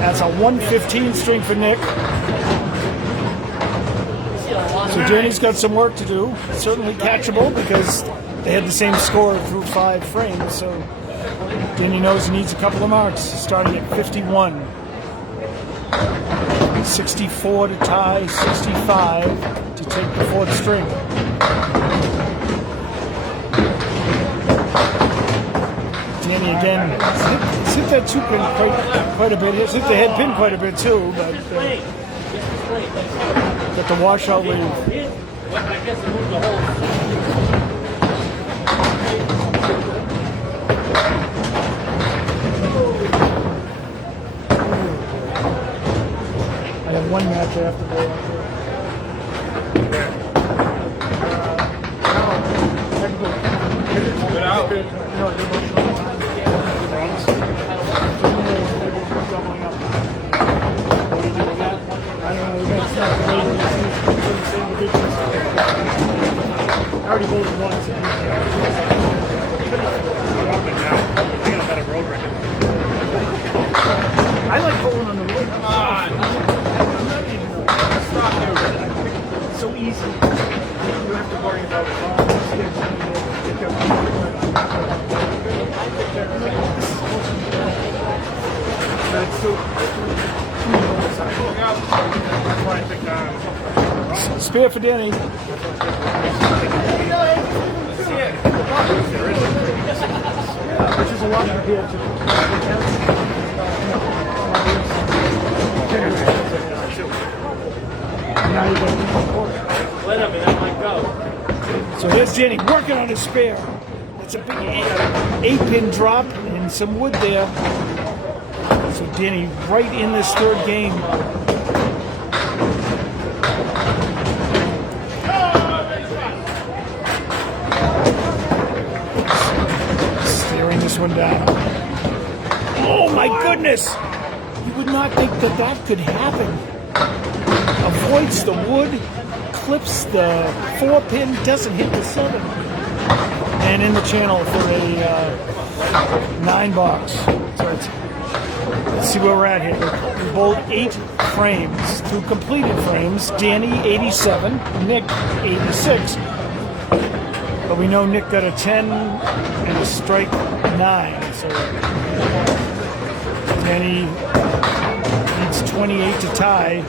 That's a 115 string for Nick. So Danny's got some work to do. Certainly catchable because they had the same score through 5 frames. So Danny knows he needs a couple of marks. Starting at 51. 64 to tie, 65 to take the 4th string. Danny again. He's hit that 2-pin quite a bit. He's hit the head pin quite a bit too, but got the washout lead. I guess it moved the whole. I have 1 match after the Good out. I already voted once. I like bowling on the road. Come on. Stop doing it. So easy. Spear for Danny. Which is a lot compared to. Let him and let him go. So there's Danny working on his spear. It's a big 8-pin drop and some wood there. So Danny right in this third game. Steering this one down. Oh my goodness! You would not think that that could happen. Avoids the wood, clips the 4-pin, doesn't hit the 7. And in the channel for a 9 box. So let's see where we're at here. We bowled 8 frames, 2 completed frames. Danny 87, Nick 86. But we know Nick got a 10 and a strike 9. So Danny needs 28 to tie.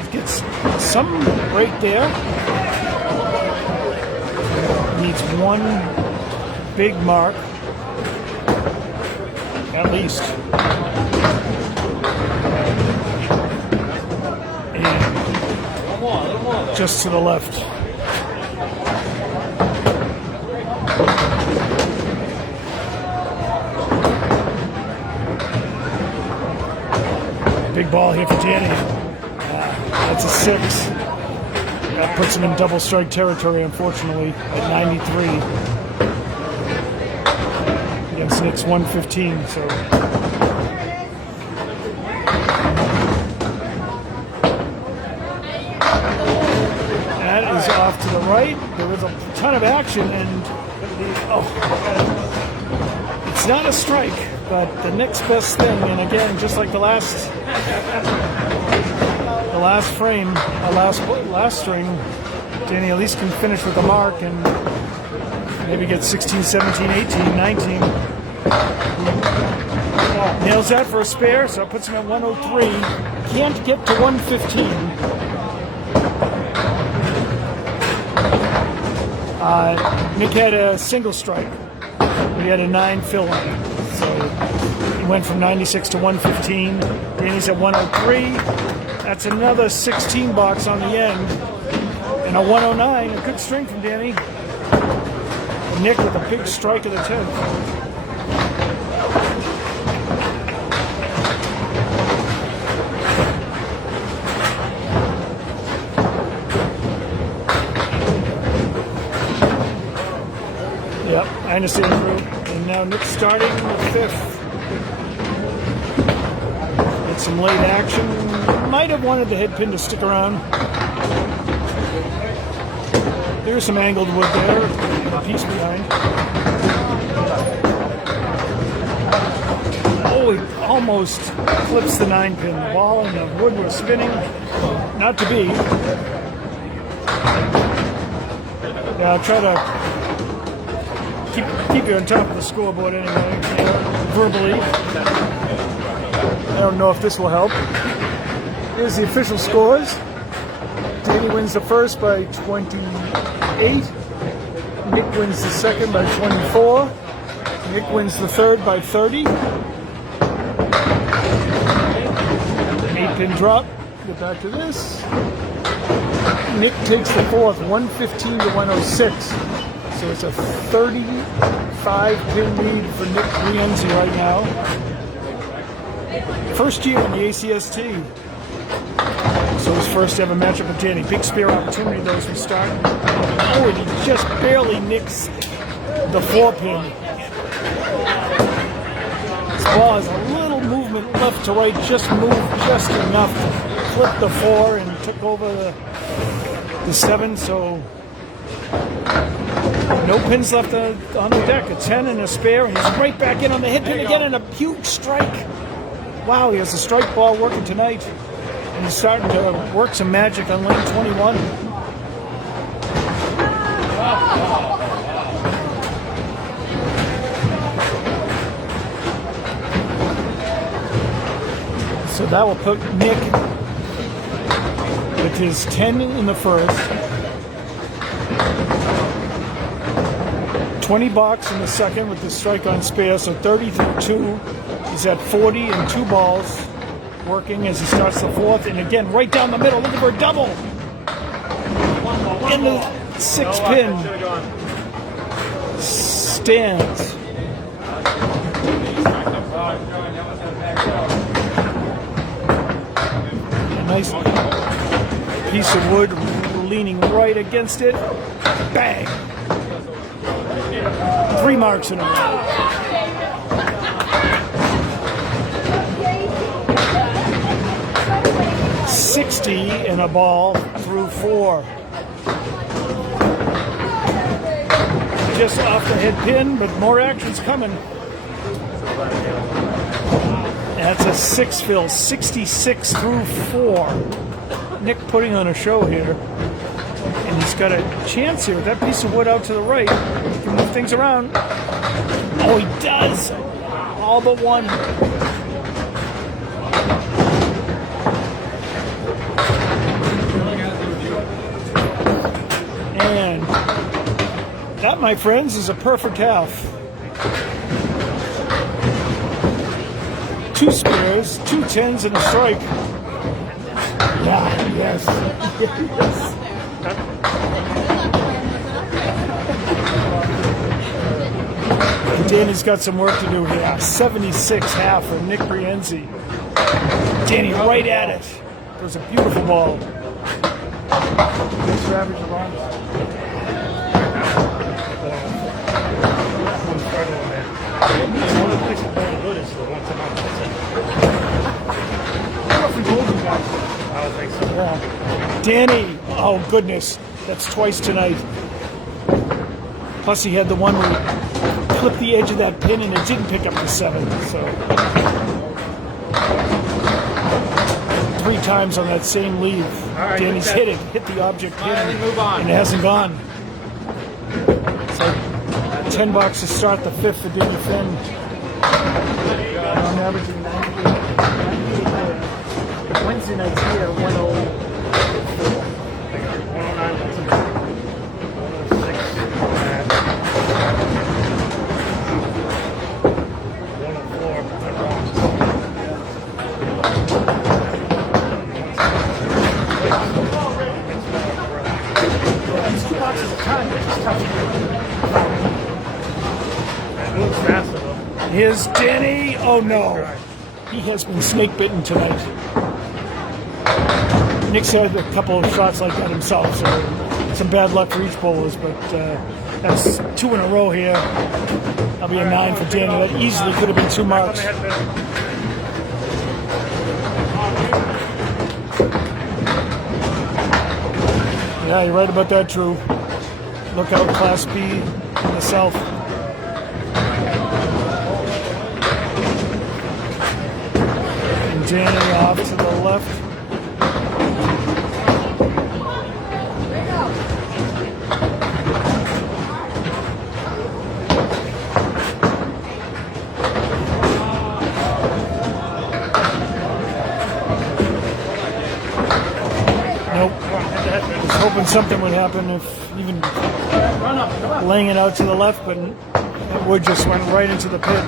He gets some break there. Needs 1 big mark, at least. And just to the left. Big ball here for Danny. That's a 6. That puts him in double strike territory, unfortunately, at 93. Against Nick's 115, so. That is off to the right. There was a ton of action, and it's not a strike, but the next best thing, and again, just like the last frame, last string, Danny at least can finish with a mark and maybe get 16, 17, 18, 19. Nails that for a spare, so it puts him at 103. Can't get to 115. Nick had a single strike. He had a 9 fill on. So he went from 96 to 115. Danny's at 103. That's another 16 box on the end. And a 109, a good string from Danny. And Nick with a big strike of the 10th. Yep, I understand. And now Nick's starting the 5th. Get some late action. Might have wanted the head pin to stick around. There's some angled wood there, a piece behind. Oh, he almost clips the 9-pin. The ball and the wood were spinning. Not to be. Yeah, I'll try to keep you on top of the scoreboard anyway, verbally. I don't know if this will help. Here's the official scores. Danny wins the first by 28. Nick wins the second by 24. Nick wins the third by 30. 8-pin drop. Get back to this. Nick takes the 4th, 115 to 106. So it's a 35-pin lead for Nick Brienzi right now. First year in the ACST. So his first ever matchup with Danny. Big spear opportunity though as we start. Oh, and he just barely nicks the 4-pin. This ball has a little movement left to right, just moved just enough to flip the 4 and took over the 7, so no pins left on the deck. A 10 and a spare, and he's right back in on the hit pin again, and a huge strike. Wow, he has a strike ball working tonight. And he's starting to work some magic on lane 21. So that will put Nick with his 10 in the first, 20 box in the second with the strike on spare, so 30 through 2. He's at 40 and 2 balls, working as he starts the fourth, and again right down the middle, looking for a double. In the 6 pin, stands. A nice piece of wood leaning right against it. Bang! 3 marks in a row. $60 in a ball through 4. Just off the head pin, but more action's coming. That's a 6 fill, 66 through 4. Nick putting on a show here. And he's got a chance here with that piece of wood out to the right. He can move things around. Oh, he does! All but one. And that, my friends, is a perfect half. 2 spares, 2 10s, and a strike. Yeah, yes. Yes. Danny's got some work to do here. 76 half for Nick Brienzi. Danny right at it. It was a beautiful ball. Thanks for average of arms. One of the places going good is the once a month. I would think so. Yeah. Danny, oh goodness, that's twice tonight. Plus he had the one where he clipped the edge of that pin and it didn't pick up the 7. So 3 times on that same leave. right, Danny's hit hit the object pin, Finally move on. and it hasn't gone. So $10 to start the 5th for Danny Finn. On averaging 98. Wednesday nights here, 104. 109. It's 2 boxes at a time, which is tough. It moves faster though. Here's Danny. Oh no. He has been snake bitten tonight. Nick's had a couple of shots like that himself, so some bad luck for each bowlers, but that's 2 in a row here. That'll be a 9 for Danny. That easily could have been 2 marks. Yeah, you're right about that, Drew. Look out, Class B in the south. And Danny off to the left. Nope. Was hoping something would happen if even laying it out to the left, but that wood just went right into the pit.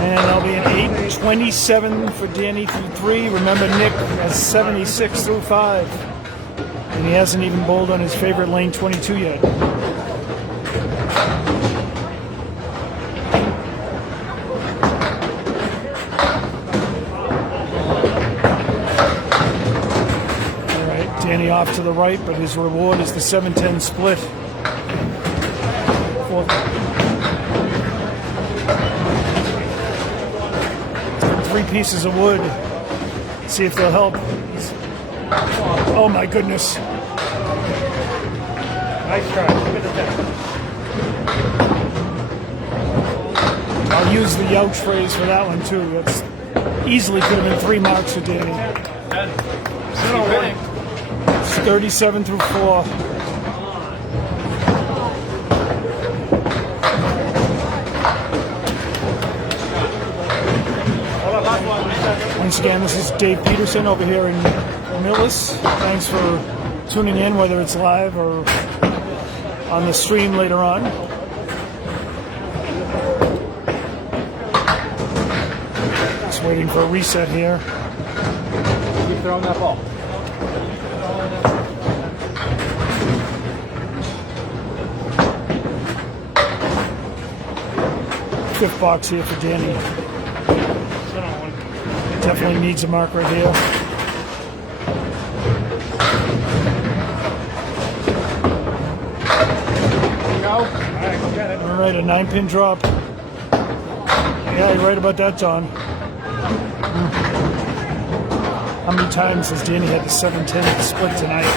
And that'll be an 8-27 for Danny through 3. Remember, Nick has 76 through 5. And he hasn't even bowled on his favorite lane 22 yet. Danny off to the right, but his reward is the 7-10 split. 3 pieces of wood. See if they'll help. Oh my goodness. Nice try. Look at the 10. I'll use the ouch phrase for that one too. That's easily could have been 3 marks for Danny. It's 37 through 4. Once again, this is Dave Peterson over here in Millis. Thanks for tuning in, whether it's live or on the stream later on. Just waiting for a reset here. Keep throwing that ball. Fifth box here for Danny. Definitely needs a mark right here. All right, a 9-pin drop. Yeah, you're right about that, John. How many times has Danny had the 7-10 split tonight?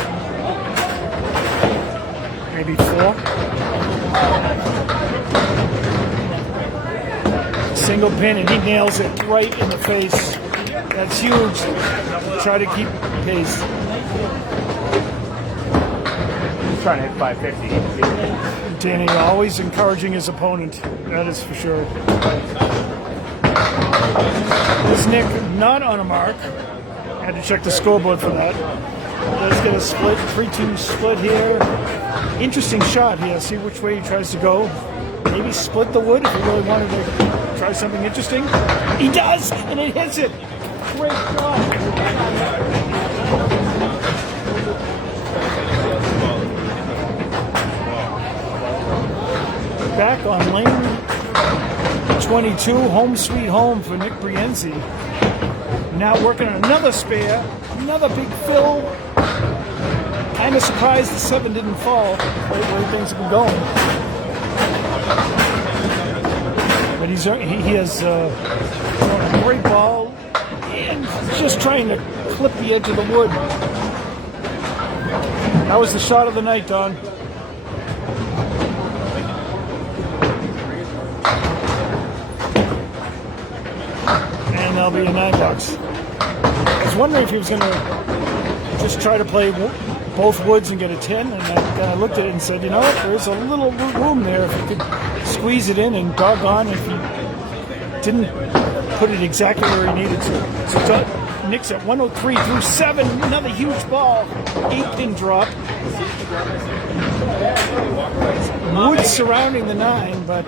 Maybe 4. Single pin, and he nails it right in the face. That's huge. Try to keep pace. He's trying to hit 550. Danny always encouraging his opponent. That is for sure. This Nick not on a mark. Had to check the scoreboard for that. Let's get a split, 3-2 split here. Interesting shot here. See which way he tries to go. Maybe split the wood if he really wanted to try something interesting. He does, and it hits it. Great shot. Back on lane 22, home sweet home for Nick Brienzi. Now working on another spare, another big fill. Kind of surprised the 7 didn't fall. The way things have been going. But he has a great ball and just trying to clip the edge of the wood. That was the shot of the night, Don. And that'll be a 9 bucks. I was wondering if he was going to just try to play both woods and get a 10, and I looked at it and said, you know what, there's a little room there if you could squeeze it in, and doggone if he didn't put it exactly where he needed to. So Nick's at 103 through 7, another huge ball, 8-pin drop. Wood surrounding the 9, but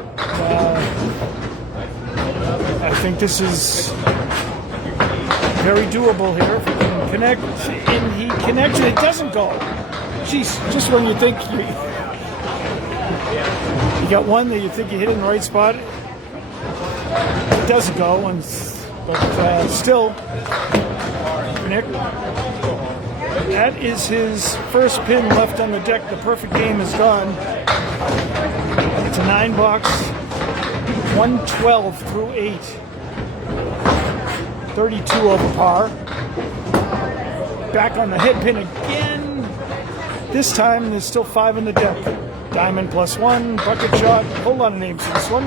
I think this is very doable here. If he can connect, and he connects and it doesn't go. Jeez, just when you think you got one that you think you hit in the right spot, it doesn't go. But still, Nick, that is his first pin left on the deck. The perfect game is gone. It's a 9 box, 112 through 8. 32 over par. Back on the head pin again. This time there's still 5 in the deck. Diamond +1, bucket shot, a whole lot of names for this one.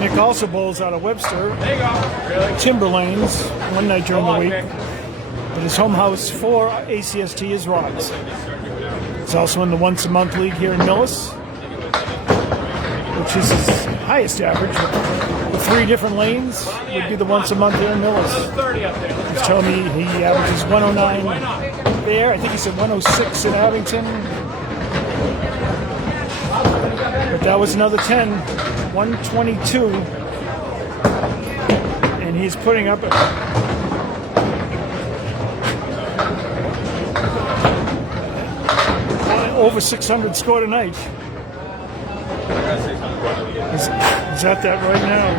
Nick also bowls out of Webster, Timberlanes, one night during the week. But his home house for ACST is Rods. He's also in the once a month league here in Millis, which is his highest average. The 3 different lanes would be the once a month here in Millis. He's telling me he averages 109 there. I think he said 106 in Abington. But that was another 10, 122. And he's putting up over 600 score tonight. He's at that right now.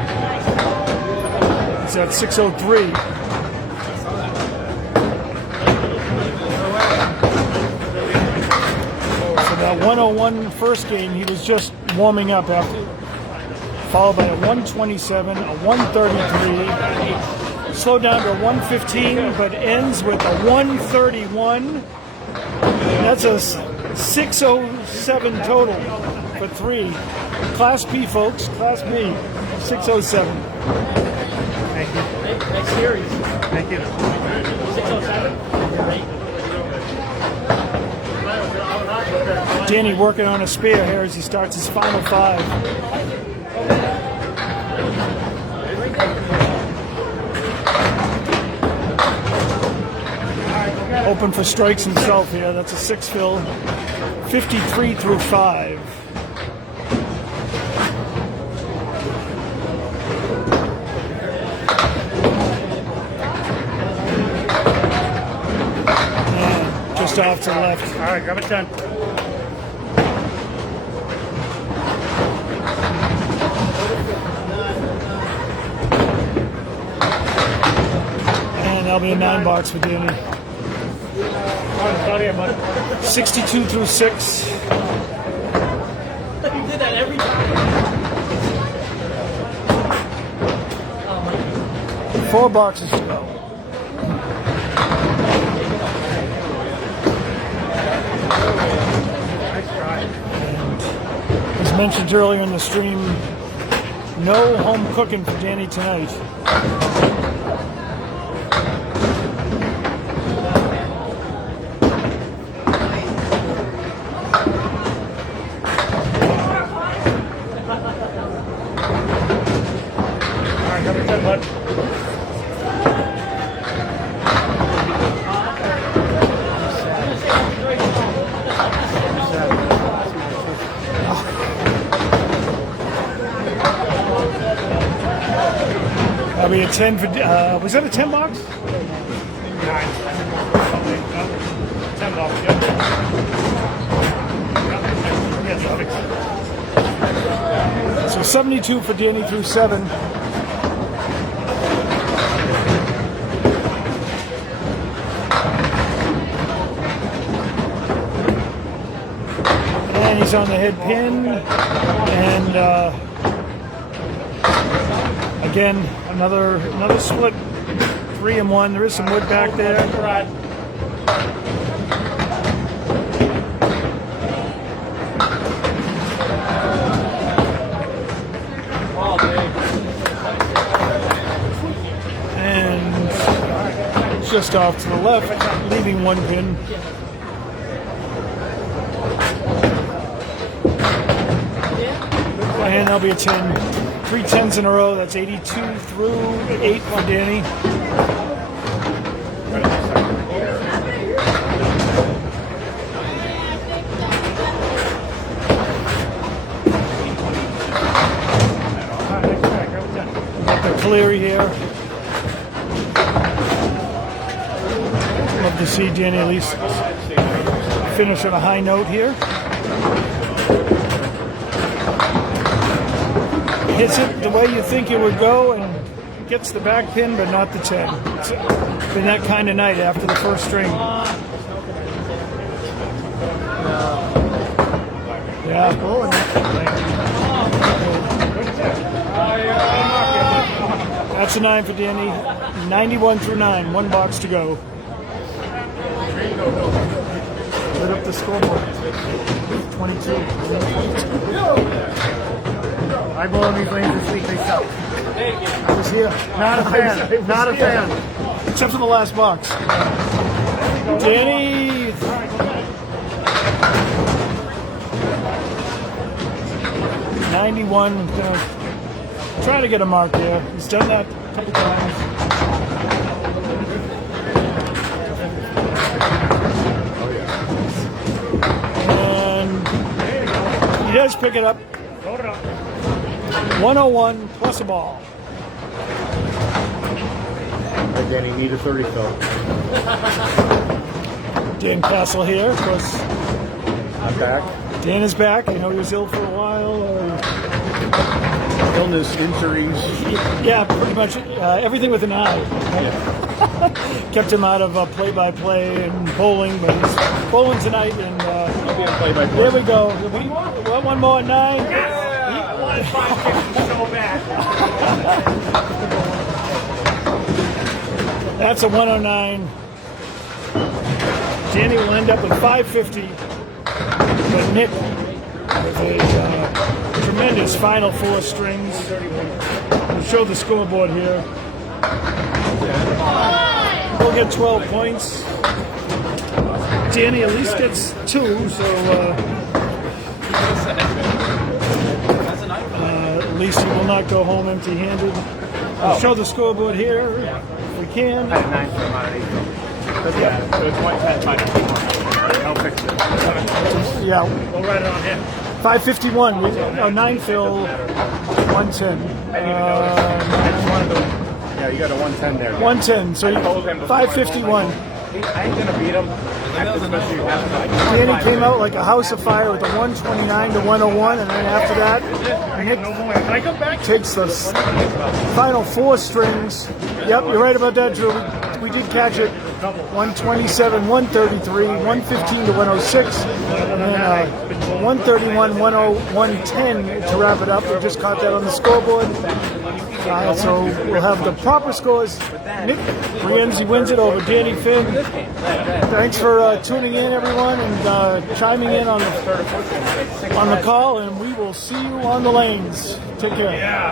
He's at 603. So that 101 first game, he was just warming up after, followed by a 127, a 133, slowed down to a 115, but ends with a 131. That's a 607 total for 3. Class B, folks. Class B. 607. Thank you. Next series. Thank you. 607. Danny working on a spare here as he starts his final 5. Open for strikes himself here. That's a 6 fill. 53 through 5. And just off to the left. All right, grab a 10. And that'll be a 9 box for Danny. 62 through 6. You did that every time. 4 boxes to go. As mentioned earlier in the stream, no home cooking for Danny tonight. That'll be a 10 for, was that a 10 box? 9. 10 bucks, yep. Yes, So 72 for Danny through 7. And he's on the head pin. And again, another split 3 and 1. There is some wood back there. And just off to the left, leaving 1 pin. And that'll be a 10. 3 10s in a row. That's 82 through 8 for Danny. Got the Cleary here. Love to see Danny at least finish on a high note here. Hits it the way you think it would go and gets the back pin, but not the 10. It's been that kind of night after the first string. Yeah. That's a 9 for Danny. 91 through 9. 1 box to go. Lit up the scoreboard. 22. I bought these lanes this week, they sell. I was here. Not a fan. Not a fan. Except for the last box. Danny. $91. Trying to get a mark there. He's done that a couple times. And he does pick it up. 101 plus a ball. Again, he need a 30 fill. Dan Castle here, of course. I'm back. Dan is back. I know he was ill for a while. Illness, injuries. Yeah, pretty much everything with an eye. Right? Kept him out of play-by-play and bowling, but he's bowling tonight. And I'll be on play-by-play. there we go. One more at 9. so bad. That's a 109. Danny will end up with 550. But Nick with a tremendous final 4 strings. We'll show the scoreboard here. We'll get 12 points. Danny at least gets 2, so at least he will not go home empty-handed. We'll show the scoreboard here if we can. I had 9 for him out of 8 though. Yeah, so it's 110 minus 1. I'll fix it. Yeah, We'll write it on here. 551. 9 fill, 110. I just wanted to. Yeah, you got a 110 there. 110. So 551. I ain't gonna beat him. Especially after Danny came out like a house of fire with a 129 to 101, and then after that, Nick no more. Can I come back? takes the final 4 strings. Yep, you're right about that, Drew. We did catch it. 127, 133, 115 to 106, and then 131, 110 to wrap it up. We just caught that on the scoreboard. So we'll have the proper scores. Nick Brienzi wins it over Danny Finn. Thanks for tuning in, everyone, and chiming in on the call, and we will see you on the lanes. Take care.